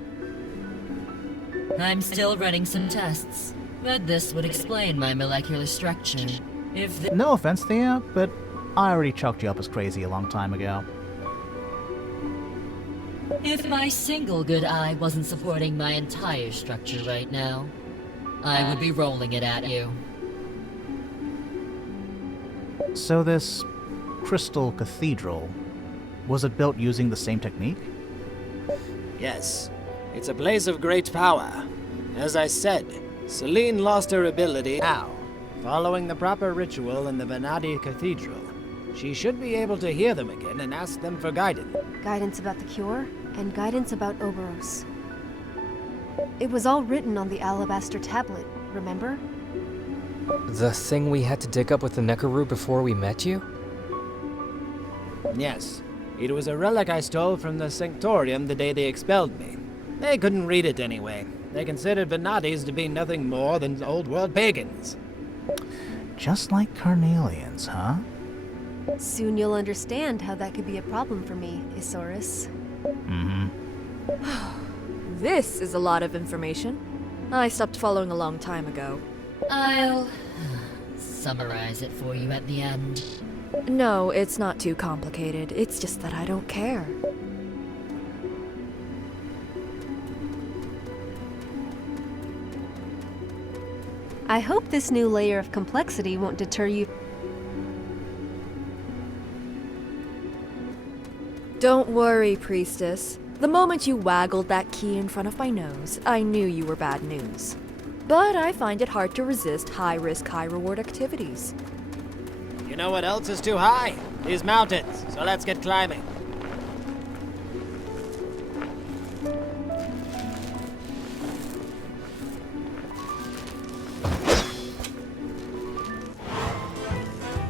I'm still running some tests, but this would explain my molecular structure. No offense, Thea, but I already chalked you up as crazy a long time ago. If my single good eye wasn't supporting my entire structure right now, I would be rolling it at you. So this crystal cathedral, was it built using the same technique? Yes, it's a place of great power. As I said, Celine lost her ability. Now, Following the proper ritual in the Venati Cathedral, she should be able to hear them again and ask them for guidance. Guidance about the cure, and guidance about Oberos. It was all written on the alabaster tablet, remember? The thing we had to dig up with the Nekaru before we met you? Yes. It was a relic I stole from the Sanctorium the day they expelled me. They couldn't read it anyway. They considered Venatis to be nothing more than old-world pagans. Just like Carnelians, huh? Soon you'll understand how that could be a problem for me, Isaurus. Mm-hmm. This is a lot of information. I stopped following a long time ago. I'll summarize it for you at the end. No, it's not too complicated. It's just that I don't care. I hope this new layer of complexity won't deter you. Don't worry, Priestess. The moment you waggled that key in front of my nose, I knew you were bad news. But I find it hard to resist high-risk, high-reward activities. You know what else is too high? These mountains, so let's get climbing.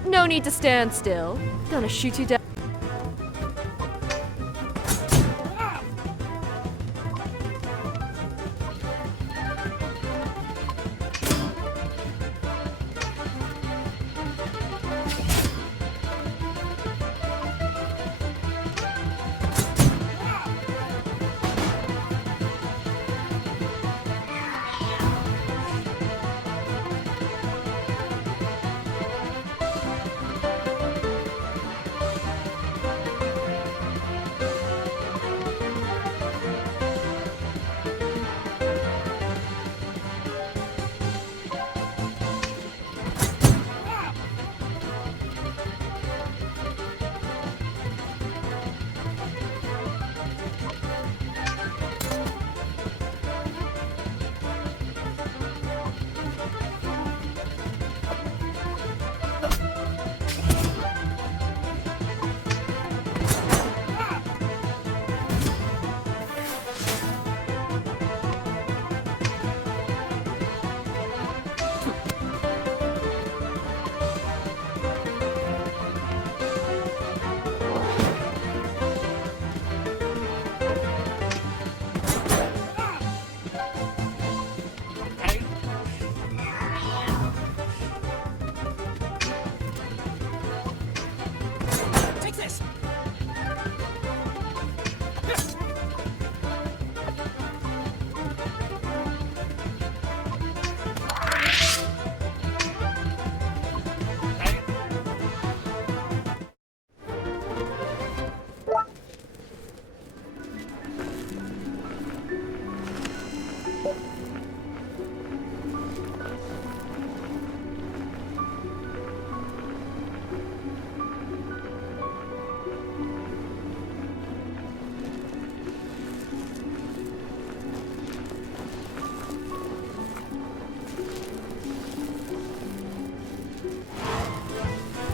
No need to stand still. Gonna shoot you down.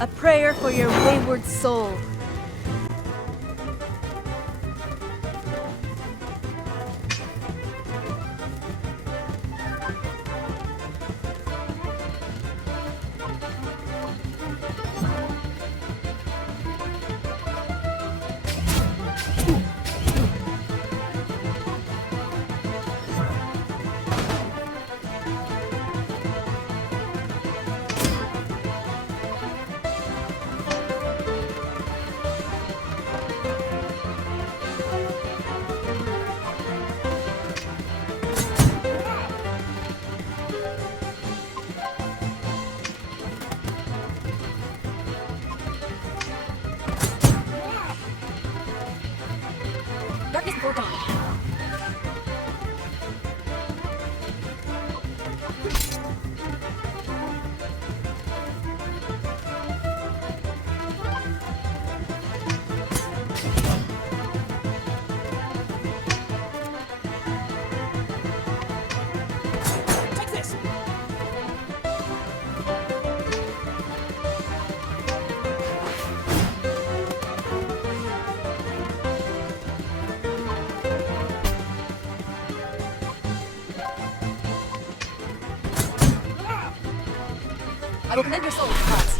A prayer for your wayward soul. I will commend your soul to the gods.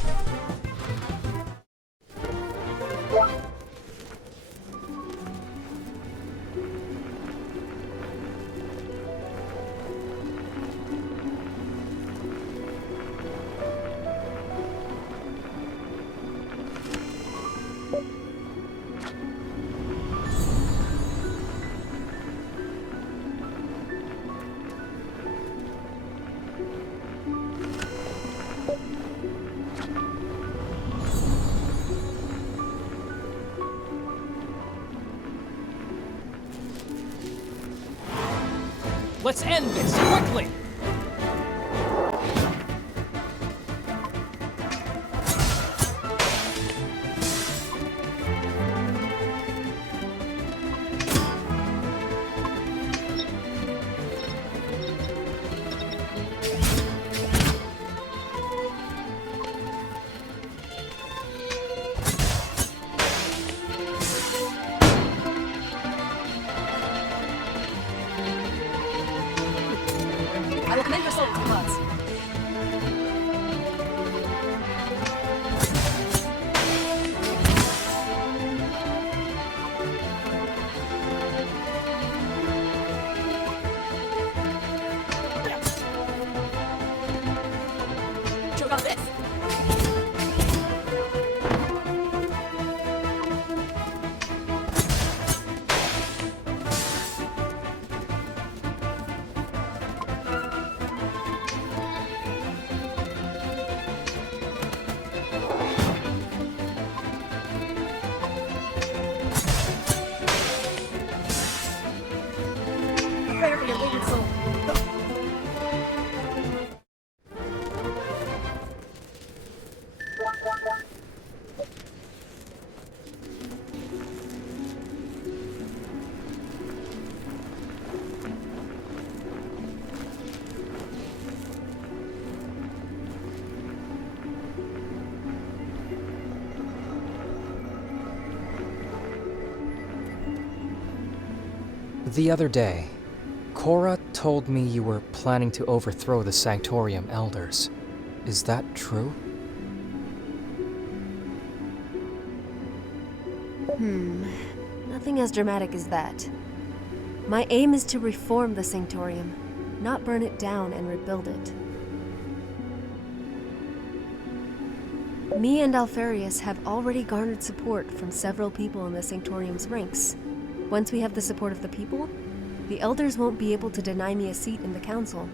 Let's end this, quickly! I will commend your soul to the gods. Joke about this. Prayer for your winged soul. The other day, Cora told me you were planning to overthrow the Sanctorium Elders. Is that true? Nothing as dramatic as that. My aim is to reform the Sanctorium, not burn it down and rebuild it. Me and Alfarius have already garnered support from several people in the Sanctorium's ranks. Once we have the support of the people, the Elders won't be able to deny me a seat in the Council.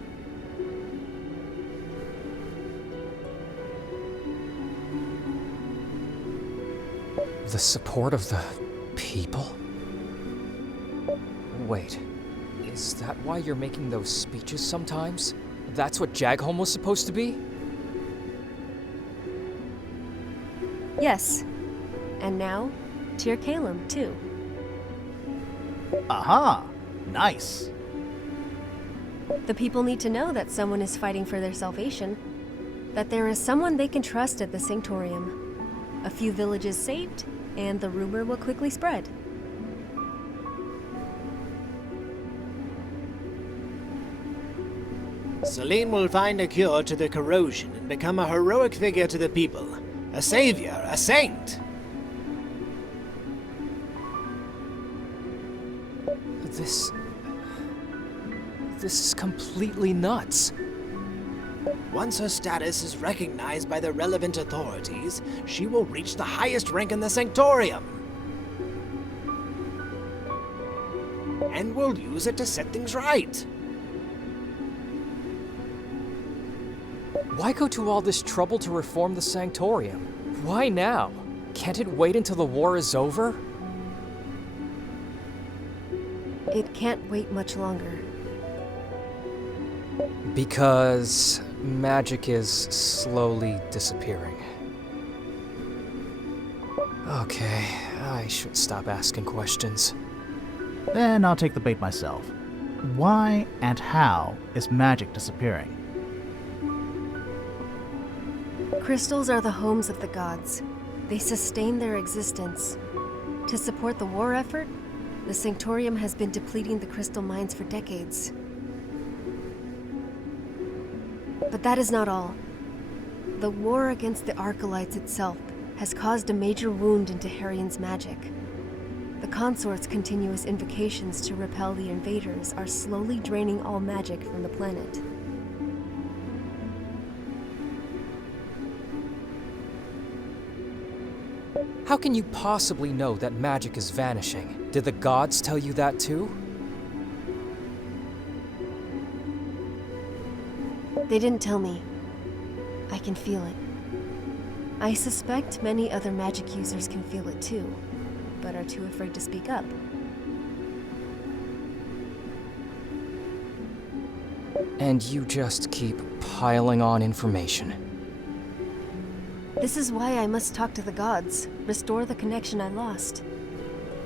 The support of the people? Wait, is that why you're making those speeches sometimes? That's what Jagholm was supposed to be? Yes. And now, Tyr Calum, too. Aha! Nice. The people need to know that someone is fighting for their salvation, that there is someone they can trust at the Sanctorium. A few villages saved, and the rumor will quickly spread. Celine will find a cure to the corrosion and become a heroic figure to the people. A savior, a saint! This is completely nuts. Once her status is recognized by the relevant authorities, she will reach the highest rank in the Sanctorium. And we'll use it to set things right. Why go to all this trouble to reform the Sanctorium? Why now? Can't it wait until the war is over? It can't wait much longer. Because magic is slowly disappearing. Okay, I should stop asking questions. Then I'll take the bait myself. Why and how is magic disappearing? Crystals are the homes of the gods. They sustain their existence. To support the war effort, the Sanctorium has been depleting the crystal mines for decades. But that is not all. The war against the Archelites itself has caused a major wound into Harrian's magic. The consort's continuous invocations to repel the invaders are slowly draining all magic from the planet. How can you possibly know that magic is vanishing? Did the gods tell you that too? They didn't tell me. I can feel it. I suspect many other magic users can feel it too, but are too afraid to speak up. And you just keep piling on information. This is why I must talk to the gods, restore the connection I lost.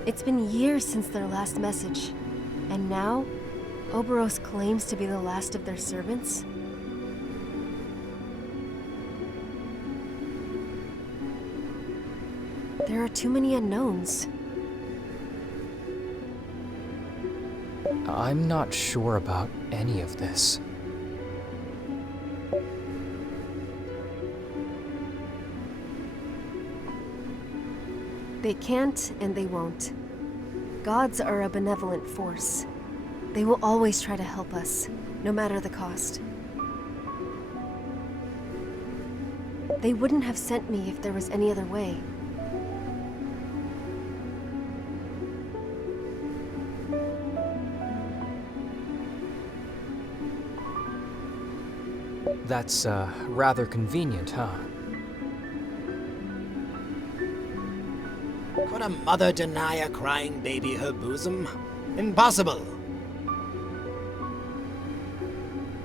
It's been years since their last message, and now, Oberos claims to be the last of their servants? There are too many unknowns. I'm not sure about any of this. They can't and they won't. Gods are a benevolent force. They will always try to help us, no matter the cost. They wouldn't have sent me if there was any other way. That's, rather convenient, huh? Could a mother deny a crying baby her bosom? Impossible!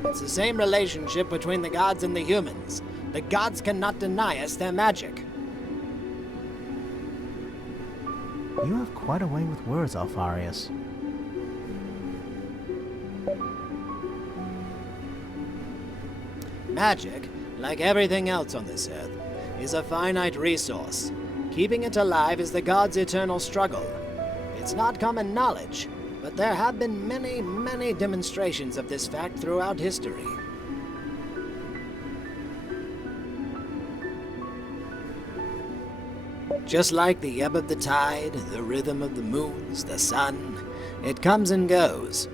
It's the same relationship between the gods and the humans. The gods cannot deny us their magic. You have quite a way with words, Alfarius. Magic, like everything else on this earth, is a finite resource. Keeping it alive is the gods' eternal struggle. It's not common knowledge, but there have been many, many demonstrations of this fact throughout history. Just like the ebb of the tide, the rhythm of the moons, the sun, it comes and goes.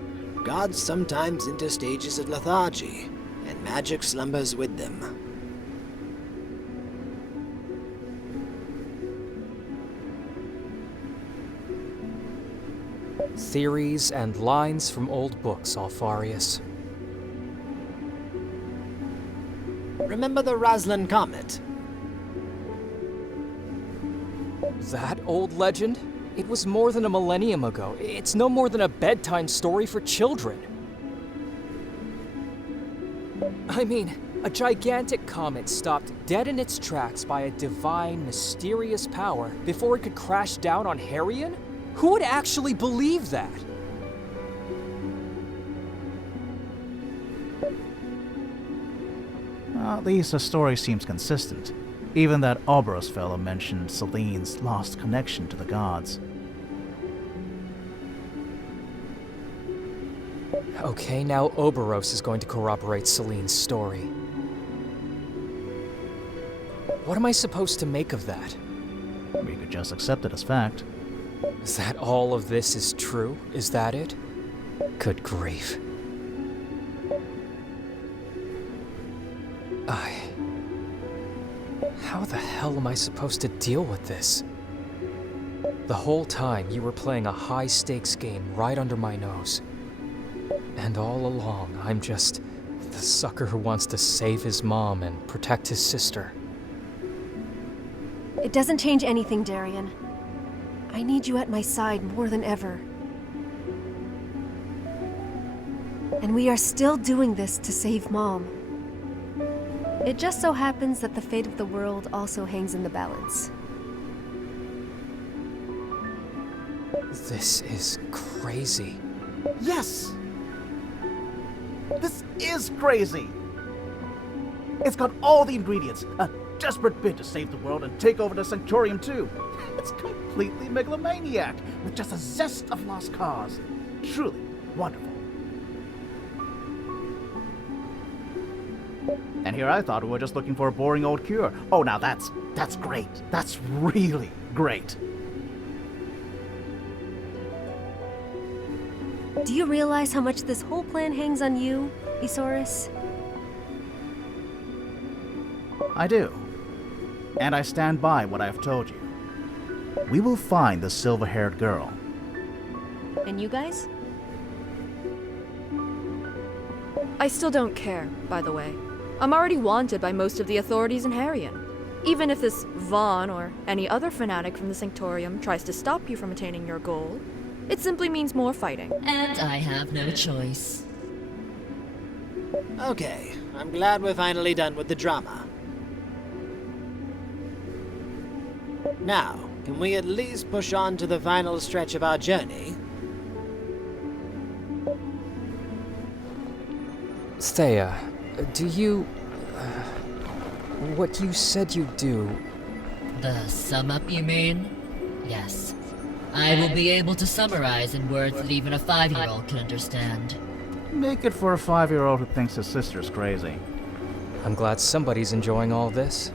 Gods sometimes enter stages of lethargy, and magic slumbers with them. Theories and lines from old books, Alfarius. Remember the Raslan Comet? That old legend? It was more than a millennium ago. It's no more than a bedtime story for children. I mean, a gigantic comet stopped dead in its tracks by a divine, mysterious power before it could crash down on Harrian? Who would actually believe that? At least the story seems consistent. Even that Oberos fellow mentioned Celine's lost connection to the gods. Okay, now Oberos is going to corroborate Celine's story. What am I supposed to make of that? We could just accept it as fact. Is that all of this is true? Is that it? Good grief. How the hell am I supposed to deal with this? The whole time you were playing a high-stakes game right under my nose. And all along, I'm just the sucker who wants to save his mom and protect his sister. It doesn't change anything, Darian. I need you at my side more than ever. And we are still doing this to save Mom. It just so happens that the fate of the world also hangs in the balance. This is crazy. Yes! This is crazy! It's got all the ingredients. A desperate bid to save the world and take over the Sanctorium too. It's completely megalomaniac, with just a zest of lost cause. Truly wonderful. And here I thought we were just looking for a boring old cure. Oh, now that's great. That's really great. Do you realize how much this whole plan hangs on you, Isaurus? I do. And I stand by what I have told you. We will find the silver-haired girl. And you guys? I still don't care, by the way. I'm already wanted by most of the authorities in Harrian. Even if this Vaughn or any other fanatic from the Sanctorium tries to stop you from attaining your goal, it simply means more fighting. And I have no choice. Okay, I'm glad we're finally done with the drama. Now, can we at least push on to the final stretch of our journey? Thea, do you... what you said you do... The sum up, you mean? Yes. I will be able to summarize in words that even a 5-year-old can understand. Make it for a 5-year-old who thinks his sister's crazy. I'm glad somebody's enjoying all this.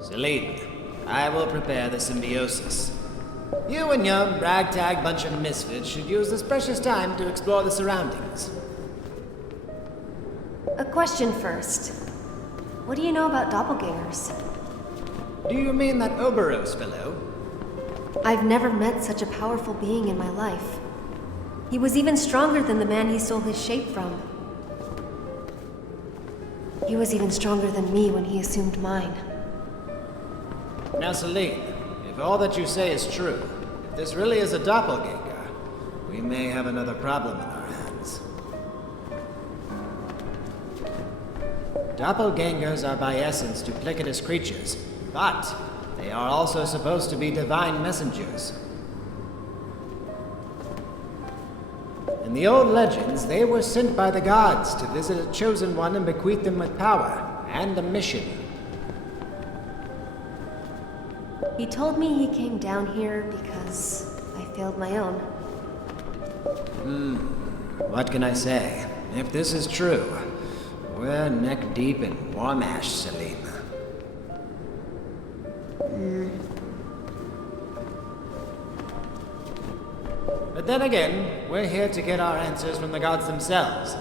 Celine, I will prepare the symbiosis. You and your ragtag bunch of misfits should use this precious time to explore the surroundings. A question first. What do you know about doppelgangers? Do you mean that Oberos fellow? I've never met such a powerful being in my life. He was even stronger than the man he stole his shape from. He was even stronger than me when he assumed mine. Now, Celine, if all that you say is true, if this really is a doppelganger, we may have another problem in our hands. Doppelgangers are by essence duplicitous creatures, but they are also supposed to be divine messengers. In the old legends, they were sent by the gods to visit a chosen one and bequeath them with power and a mission. He told me he came down here because I failed my own. What can I say? If this is true, we're neck deep in Warmash, Celine. But then again, we're here to get our answers from the gods themselves.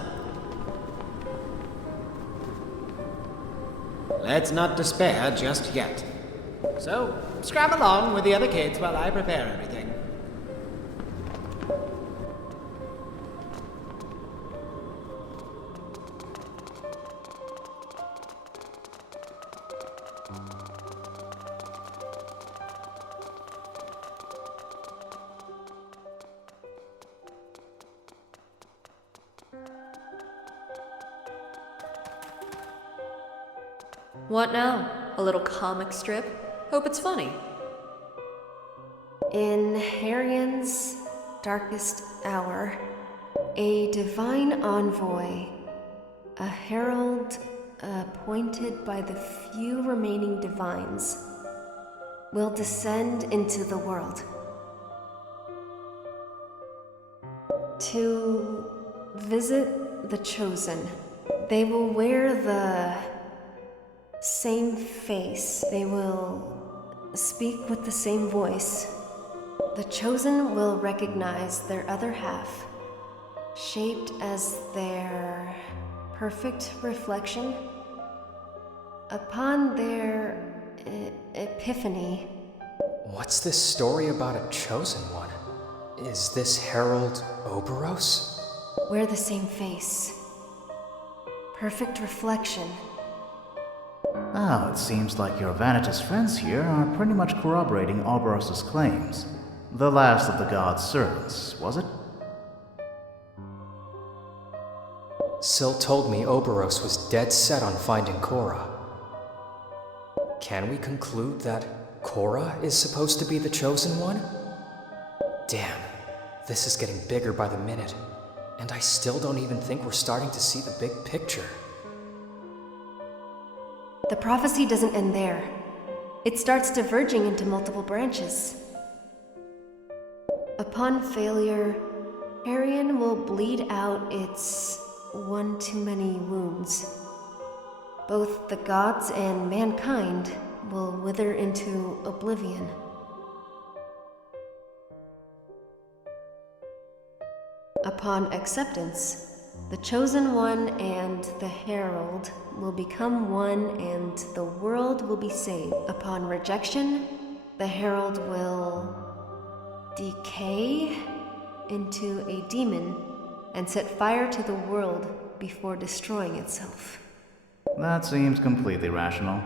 Let's not despair just yet. So, scram along with the other kids while I prepare everything. What now? A little comic strip? Hope it's funny. In Harrian's darkest hour, a divine envoy, a herald appointed by the few remaining divines, will descend into the world to visit the chosen. They will wear the same face. They will speak with the same voice. The chosen will recognize their other half, shaped as their perfect reflection. Upon their epiphany. What's this story about a chosen one? Is this Herald Oberos? Wear the same face. Perfect reflection. Oh, it seems like your vanitous friends here are pretty much corroborating Oberos's claims. The last of the god's servants, was it? Syl told me Oberos was dead set on finding Korra. Can we conclude that Korra is supposed to be the chosen one? Damn, this is getting bigger by the minute, and I still don't even think we're starting to see the big picture. The prophecy doesn't end there. It starts diverging into multiple branches. Upon failure, Arian will bleed out its one too many wounds. Both the gods and mankind will wither into oblivion. Upon acceptance, the Chosen One and the Herald will become one and the world will be saved. Upon rejection, the Herald will decay into a demon and set fire to the world before destroying itself. That seems completely rational.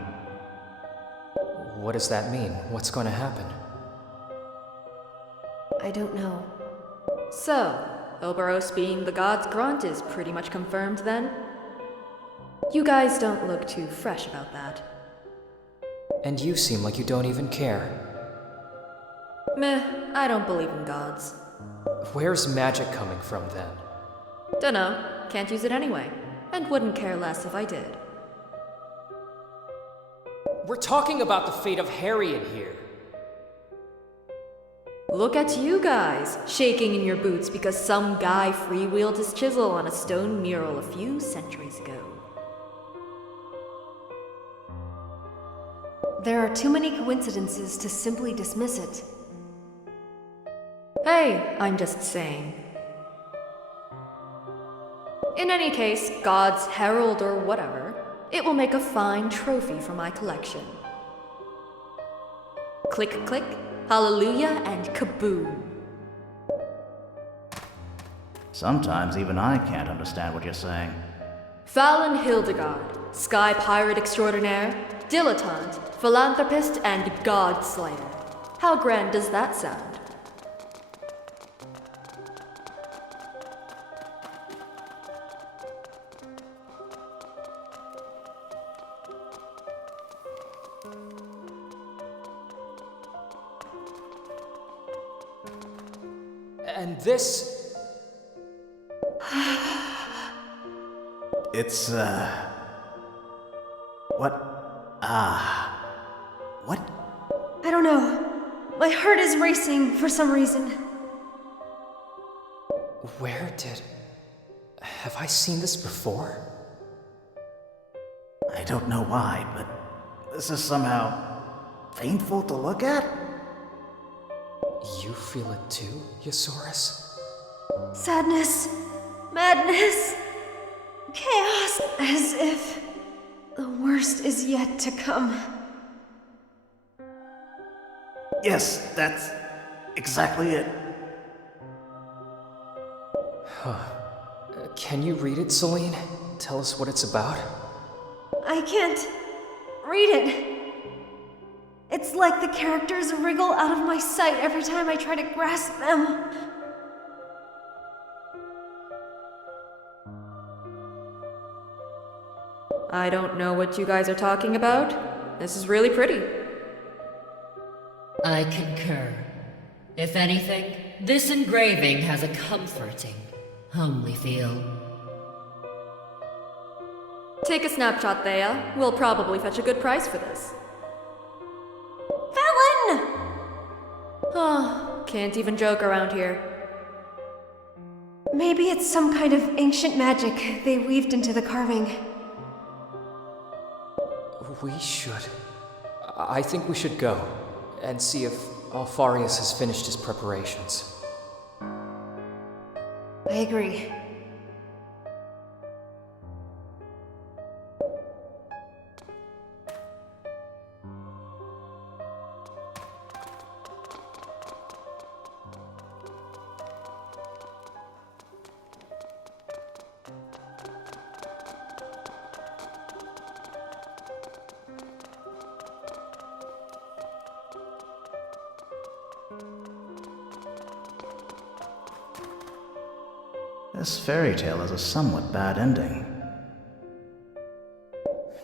What does that mean? What's going to happen? I don't know. So, Oberos being the god's grunt is pretty much confirmed then? You guys don't look too fresh about that. And you seem like you don't even care. Meh, I don't believe in gods. Where's magic coming from then? Dunno, can't use it anyway, and wouldn't care less if I did. We're talking about the fate of Harriet here. Look at you guys, shaking in your boots because some guy freewheeled his chisel on a stone mural a few centuries ago. There are too many coincidences to simply dismiss it. Hey, I'm just saying. In any case, God's herald or whatever, it will make a fine trophy for my collection. Click, click, hallelujah, and kaboom. Sometimes even I can't understand what you're saying. Fallon Hildegard, sky pirate extraordinaire, dilettante, philanthropist, and god slider. How grand does that sound? And this... It's, what? What? I don't know. My heart is racing for some reason. Where did... Have I seen this before? I don't know why, but this is somehow painful to look at. You feel it too, Yosaurus? Sadness, madness, chaos, as if the worst is yet to come. Yes, that's exactly it. Can you read it, Celine? Tell us what it's about? I can't read it. It's like the characters wriggle out of my sight every time I try to grasp them. I don't know what you guys are talking about. This is really pretty. I concur. If anything, This engraving has a comforting, homely feel. Take a snapshot, Thea. We'll probably fetch a good price for this. Felon! Oh, can't even joke around here. Maybe it's some kind of ancient magic they weaved into the carving. We should. I think we should go and see if Alfarius has finished his preparations. I agree. This fairy tale has a somewhat bad ending.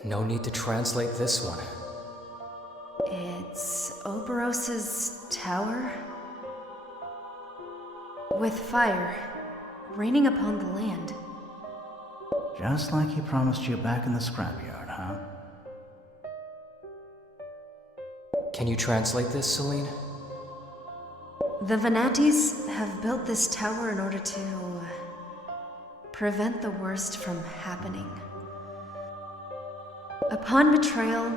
No need to translate this one. It's Oberos's tower? With fire raining upon the land. Just like he promised you back in the scrapyard, huh? Can you translate this, Celine? The Venatis have built this tower in order to prevent the worst from happening. Upon betrayal,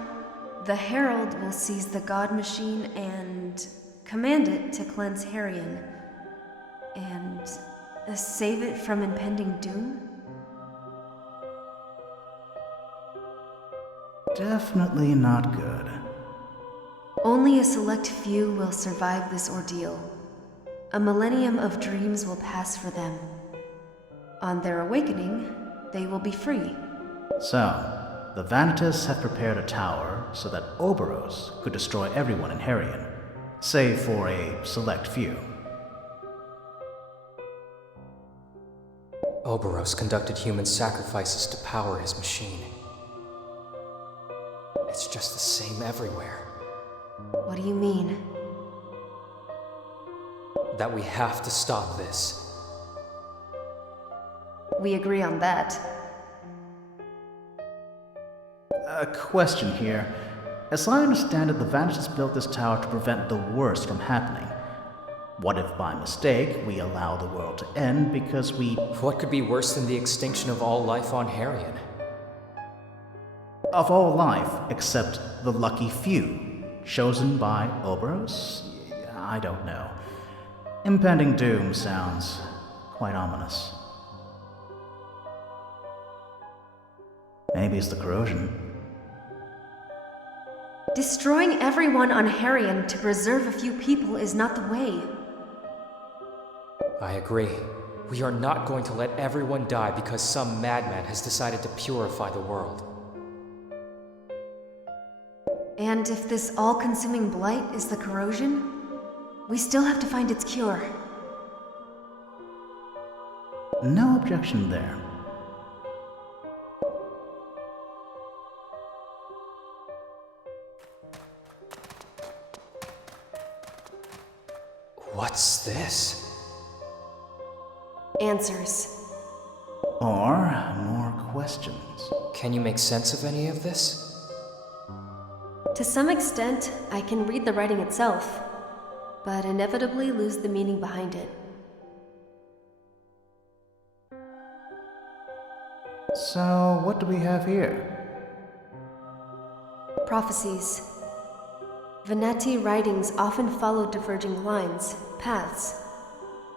the Herald will seize the God Machine and command it to cleanse Harrion and save it from impending doom? Definitely not good. Only a select few will survive this ordeal. A millennium of dreams will pass for them. On their awakening, they will be free. So, the Vanitas have prepared a tower so that Oberos could destroy everyone in Harrion, save for a select few. Oberos conducted human sacrifices to power his machine. It's just the same everywhere. What do you mean? That we have to stop this. We agree on that. A question here. As I understand it, the Vanitas built this tower to prevent the worst from happening. What if by mistake we allow the world to end because we... What could be worse than the extinction of all life on Harrion? Of all life, except the lucky few, chosen by Oberos? I don't know. Impending doom sounds quite ominous. Maybe it's the corrosion. Destroying everyone on Harrion to preserve a few people is not the way. I agree. We are not going to let everyone die because some madman has decided to purify the world. And if this all-consuming blight is the corrosion, we still have to find its cure. No objection there. What's this? Answers. Or more questions. Can you make sense of any of this? To some extent, I can read the writing itself, but inevitably lose the meaning behind it. So, what do we have here? Prophecies. Venati writings often follow diverging lines, paths.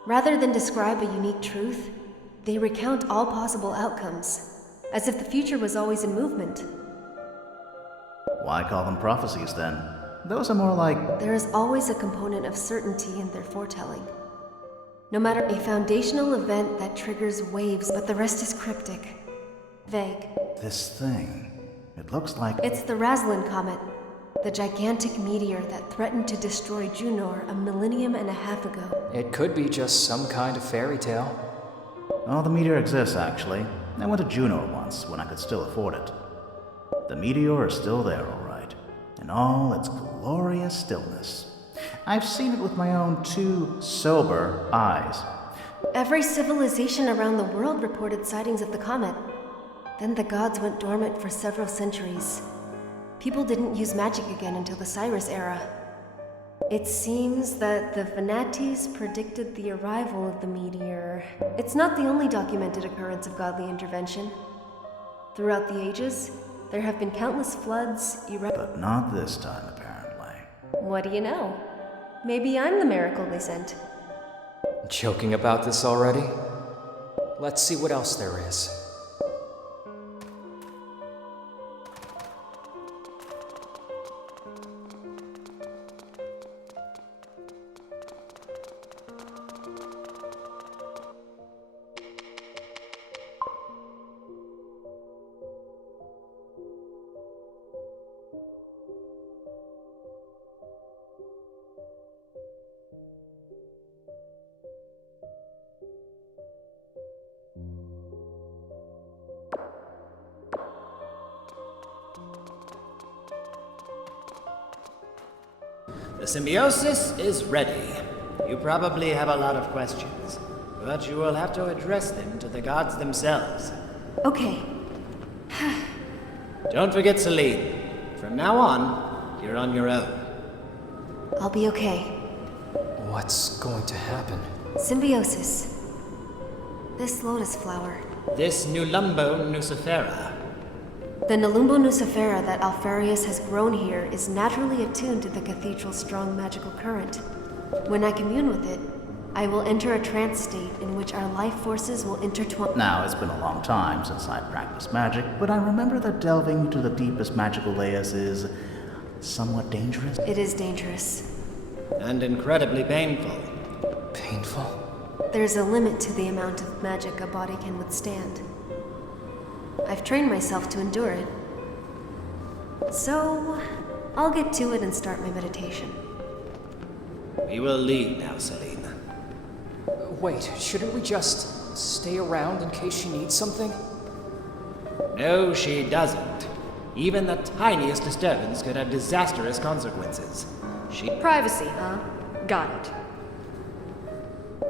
Rather than describe a unique truth, they recount all possible outcomes, as if the future was always in movement. Why call them prophecies then? Those are more like... There is always a component of certainty in their foretelling. No matter a foundational event that triggers waves, but the rest is cryptic, vague. This thing. It looks like... It's the Raslan Comet, the gigantic meteor that threatened to destroy Junor a millennium and a half ago. It could be just some kind of fairy tale. Oh, the meteor exists, actually. I went to Juno once, when I could still afford it. The meteor is still there, all right. In all its glorious stillness. I've seen it with my own two sober eyes. Every civilization around the world reported sightings of the comet. Then the gods went dormant for several centuries. People didn't use magic again until the Cyrus era. It seems that the Venatis predicted the arrival of the meteor. It's not the only documented occurrence of godly intervention. Throughout the ages, there have been countless floods, But not this time, apparently. What do you know? Maybe I'm the miracle they sent. Joking about this already? Let's see what else there is. The symbiosis is ready. You probably have a lot of questions, but you will have to address them to the gods themselves. Okay. Don't forget Celine. From now on, you're on your own. I'll be okay. What's going to happen? Symbiosis. This lotus flower. This Nulumbo nucifera. The Nulumbo nucifera that Alfarius has grown here is naturally attuned to the cathedral's strong magical current. When I commune with it, I will enter a trance state in which our life forces will intertwine. Now, it's been a long time since I practiced magic, but I remember that delving into the deepest magical layers is somewhat dangerous. It is dangerous. And incredibly painful. Painful? There's a limit to the amount of magic a body can withstand. I've trained myself to endure it. So, I'll get to it and start my meditation. We will leave now, Celine. Wait, shouldn't we just stay around in case she needs something? No, she doesn't. Even the tiniest disturbance could have disastrous consequences. Privacy, huh? Got it.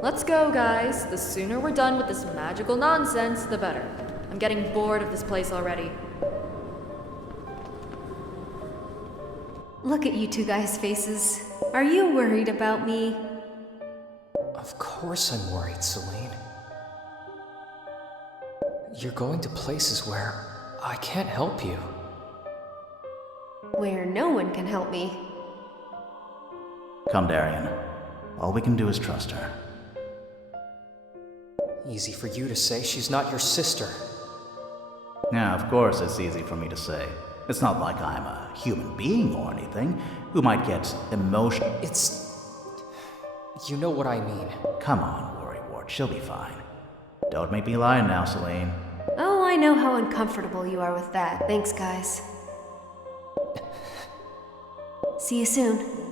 Let's go, guys. The sooner we're done with this magical nonsense, the better. I'm getting bored of this place already. Look at you two guys' faces. Are you worried about me? Of course I'm worried, Celine. You're going to places where I can't help you. Where no one can help me. Come, Darian. All we can do is trust her. Easy for you to say, she's not your sister. Yeah, of course it's easy for me to say. It's not like I'm a human being or anything who might get emotional. It's... You know what I mean. Come on, Worrywart, she'll be fine. Don't make me lie now, Celine. Oh, I know how uncomfortable you are with that. Thanks, guys. See you soon.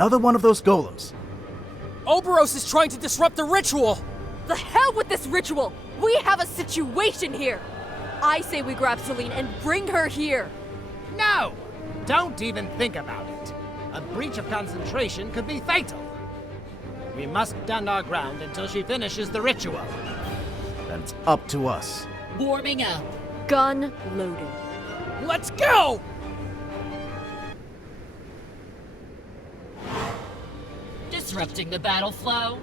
Another one of those golems. Oberos is trying to disrupt the ritual! The hell with this ritual! We have a situation here! I say we grab Celine and bring her here! No! Don't even think about it. A breach of concentration could be fatal. We must stand our ground until she finishes the ritual. Then it's up to us. Warming up. Gun loaded. Let's go! Disrupting the battle flow.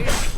way.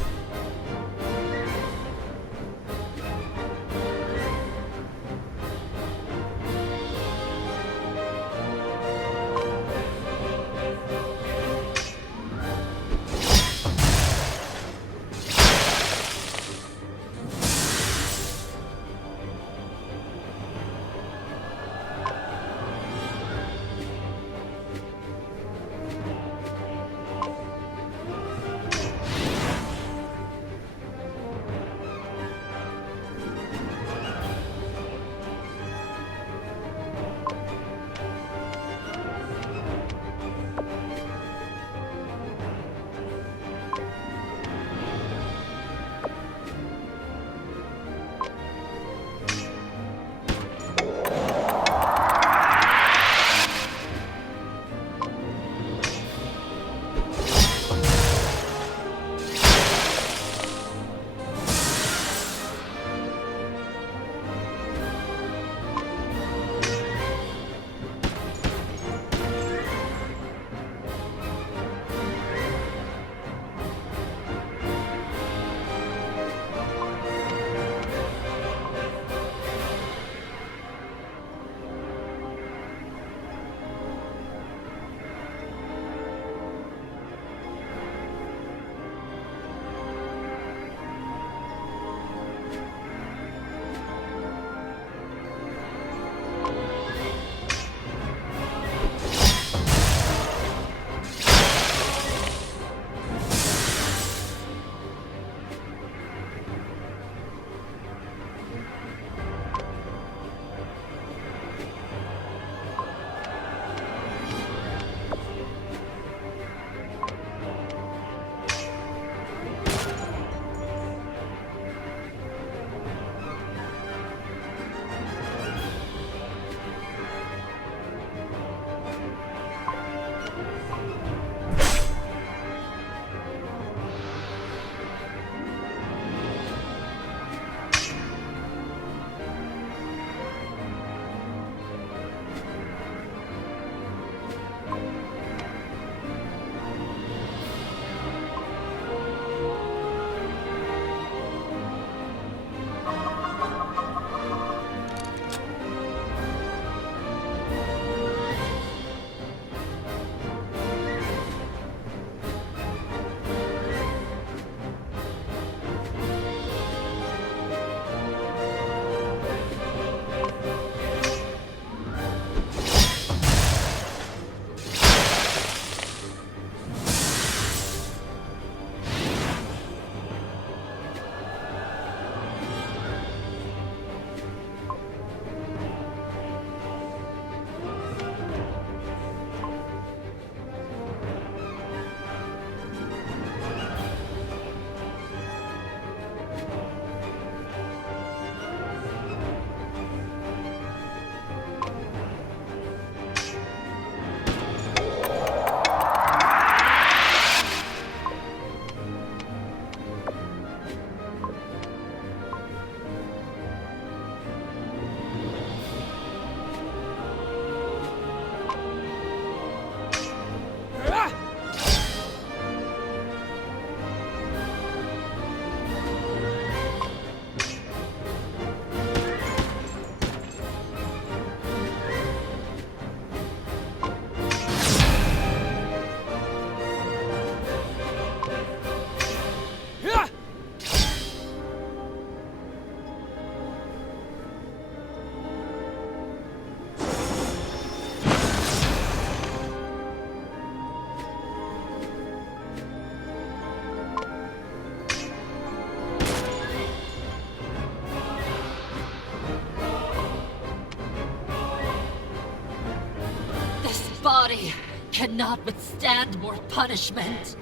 body cannot withstand more punishment.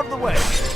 Out of the way!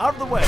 Out of the way!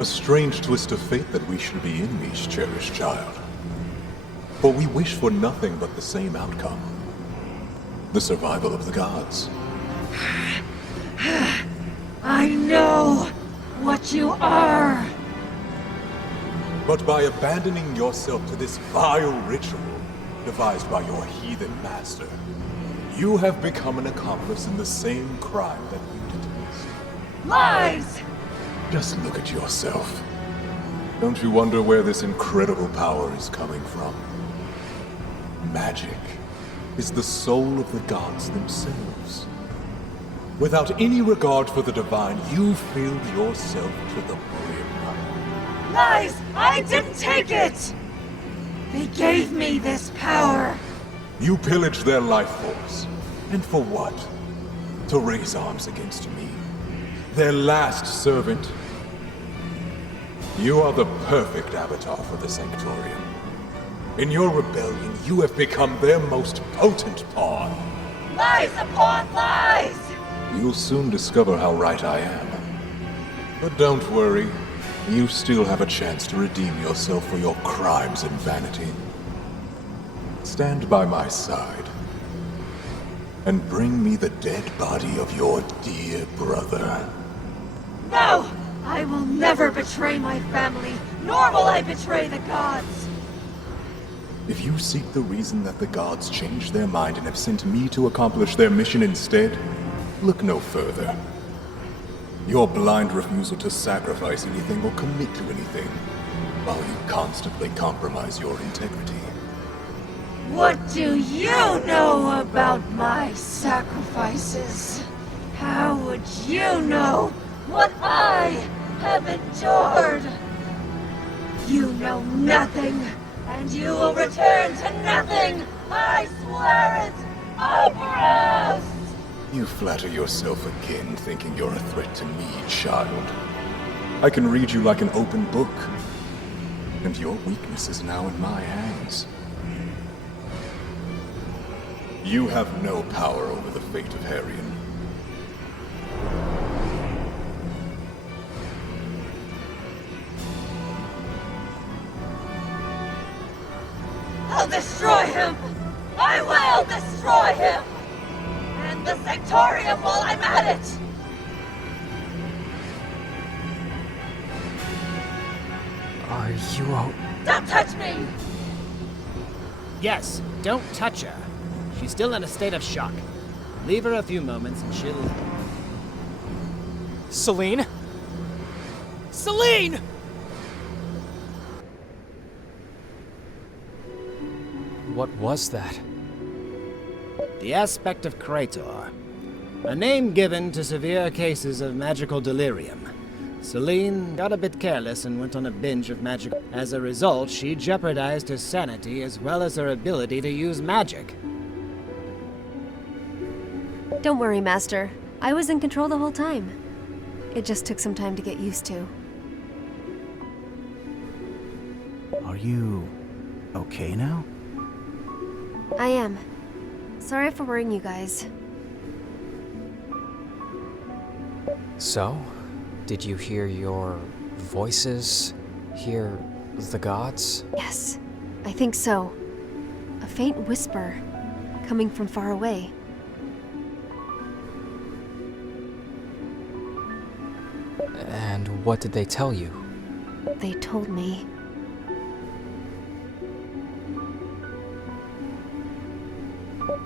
A strange twist of fate that we should be enemies, cherished child. For we wish for nothing but the same outcome. The survival of the gods. I know what you are! But by abandoning yourself to this vile ritual devised by your heathen master, you have become an accomplice in the same crime that we detest. Lies! Just look at yourself. Don't you wonder where this incredible power is coming from? Magic is the soul of the gods themselves. Without any regard for the divine, you filled yourself to the brim. Lies! I didn't take it! They gave me this power. You pillaged their life force. And for what? To raise arms against me. Their last servant. You are the perfect avatar for the Sanctorium. In your rebellion, you have become their most potent pawn. Lies upon lies! You'll soon discover how right I am. But don't worry. You still have a chance to redeem yourself for your crimes and vanity. Stand by my side. And bring me the dead body of your dear brother. No! I will never betray my family, nor will I betray the gods! If you seek the reason that the gods changed their mind and have sent me to accomplish their mission instead, look no further. Your blind refusal to sacrifice anything or commit to anything, while you constantly compromise your integrity. What do you know about my sacrifices? How would you know what I have endured? You know nothing, and you will return to nothing! I swear it! Operas! You flatter yourself again, thinking you're a threat to me, child. I can read you like an open book, and your weakness is now in my hands. You have no power over the fate of Harrion. I'll destroy him! I will destroy him! And the Sanctorium while I'm at it! Are you all... Don't touch me! Yes, don't touch her. She's still in a state of shock. Leave her a few moments and she'll... Celine? Celine! What was that? The aspect of Krator. A name given to severe cases of magical delirium. Celine got a bit careless and went on a binge of magic. As a result, she jeopardized her sanity as well as her ability to use magic. Don't worry, Master. I was in control the whole time. It just took some time to get used to. Are you okay now? I am. Sorry for worrying you guys. So, did you hear your voices? Hear the gods? Yes, I think so. A faint whisper coming from far away. And what did they tell you? They told me.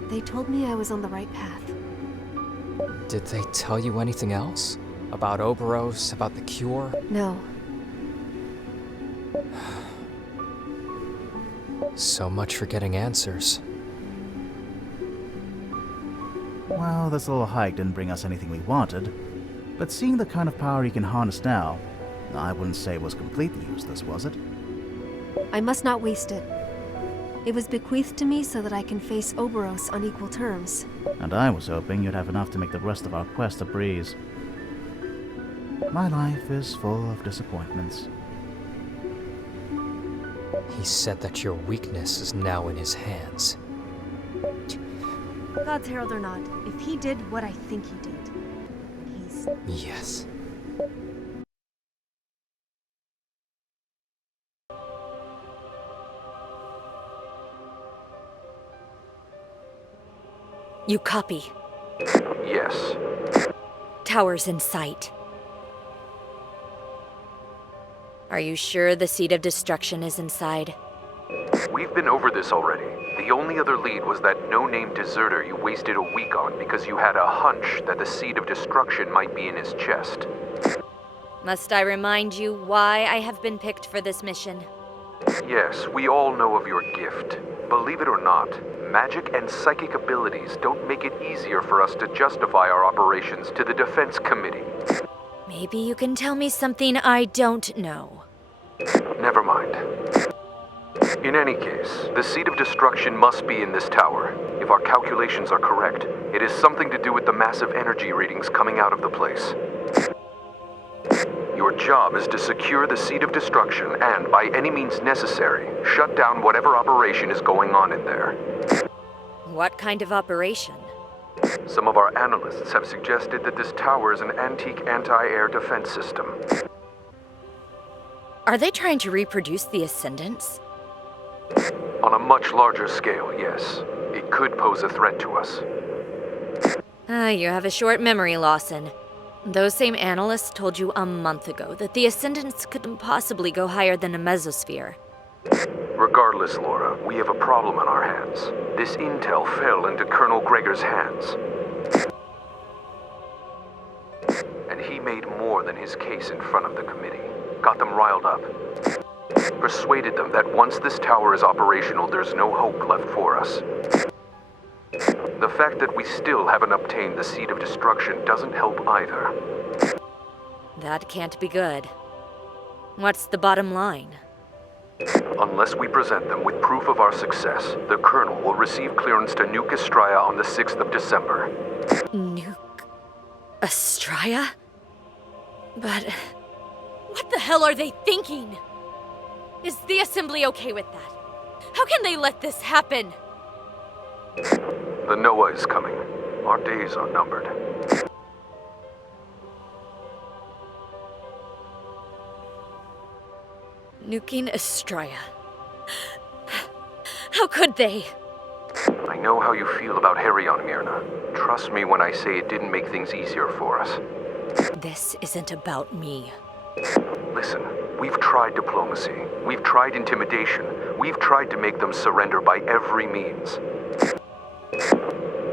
They told me I was on the right path. Did they tell you anything else? About Oberos, about the cure? No. So much for getting answers. Well, this little hike didn't bring us anything we wanted, but seeing the kind of power he can harness now, I wouldn't say it was completely useless, was it? I must not waste it. It was bequeathed to me so that I can face Oberos on equal terms. And I was hoping you'd have enough to make the rest of our quest a breeze. My life is full of disappointments. He said that your weakness is now in his hands. God's Herald or not, if he did what I think he did, he's... Yes. You copy. Yes. Towers in sight. Are you sure the Seed of Destruction is inside? We've been over this already. The only other lead was that no-name deserter you wasted a week on because you had a hunch that the Seed of Destruction might be in his chest. Must I remind you why I have been picked for this mission? Yes, we all know of your gift. Believe it or not, magic and psychic abilities don't make it easier for us to justify our operations to the Defense Committee. Maybe you can tell me something I don't know. Never mind. In any case, the Seed of Destruction must be in this tower. If our calculations are correct, it is something to do with the massive energy readings coming out of the place. Your job is to secure the Seed of Destruction and, by any means necessary, shut down whatever operation is going on in there. What kind of operation? Some of our analysts have suggested that this tower is an antique anti-air defense system. Are they trying to reproduce the Ascendants? On a much larger scale, yes. It could pose a threat to us. You have a short memory, Lawson. Those same analysts told you a month ago that the Ascendants couldn't possibly go higher than a mesosphere. Regardless, Laura, we have a problem on our hands. This intel fell into Colonel Gregor's hands. And he made more than his case in front of the committee. Got them riled up. Persuaded them that once this tower is operational, there's no hope left for us. The fact that we still haven't obtained the Seed of Destruction doesn't help either. That can't be good. What's the bottom line? Unless we present them with proof of our success, the Colonel will receive clearance to nuke Estraya on the 6th of December. Nuke Estraya? But what the hell are they thinking? Is the Assembly okay with that? How can they let this happen? The Noah is coming. Our days are numbered. Nuking Estraya. How could they? I know how you feel about Herion, Myrna. Trust me when I say it didn't make things easier for us. This isn't about me. Listen, we've tried diplomacy. We've tried intimidation. We've tried to make them surrender by every means.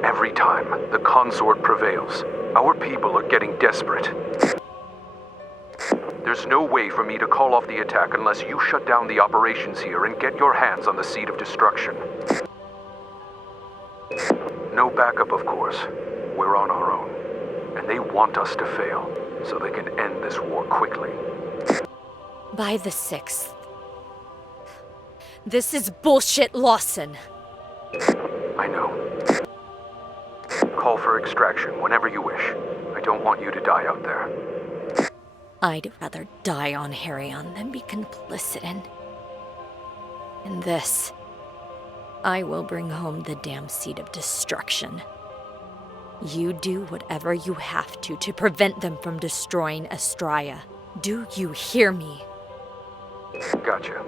Every time, the consort prevails. Our people are getting desperate. There's no way for me to call off the attack unless you shut down the operations here and get your hands on the Seed of Destruction. No backup, of course. We're on our own. And they want us to fail, so they can end this war quickly. By the 6th. This is bullshit, Lawson. I know. Call for extraction whenever you wish. I don't want you to die out there. I'd rather die on Herion than be complicit in this. I will bring home the damn Seed of Destruction. You do whatever you have to prevent them from destroying Estraya. Do you hear me? Gotcha.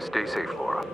Stay safe, Laura.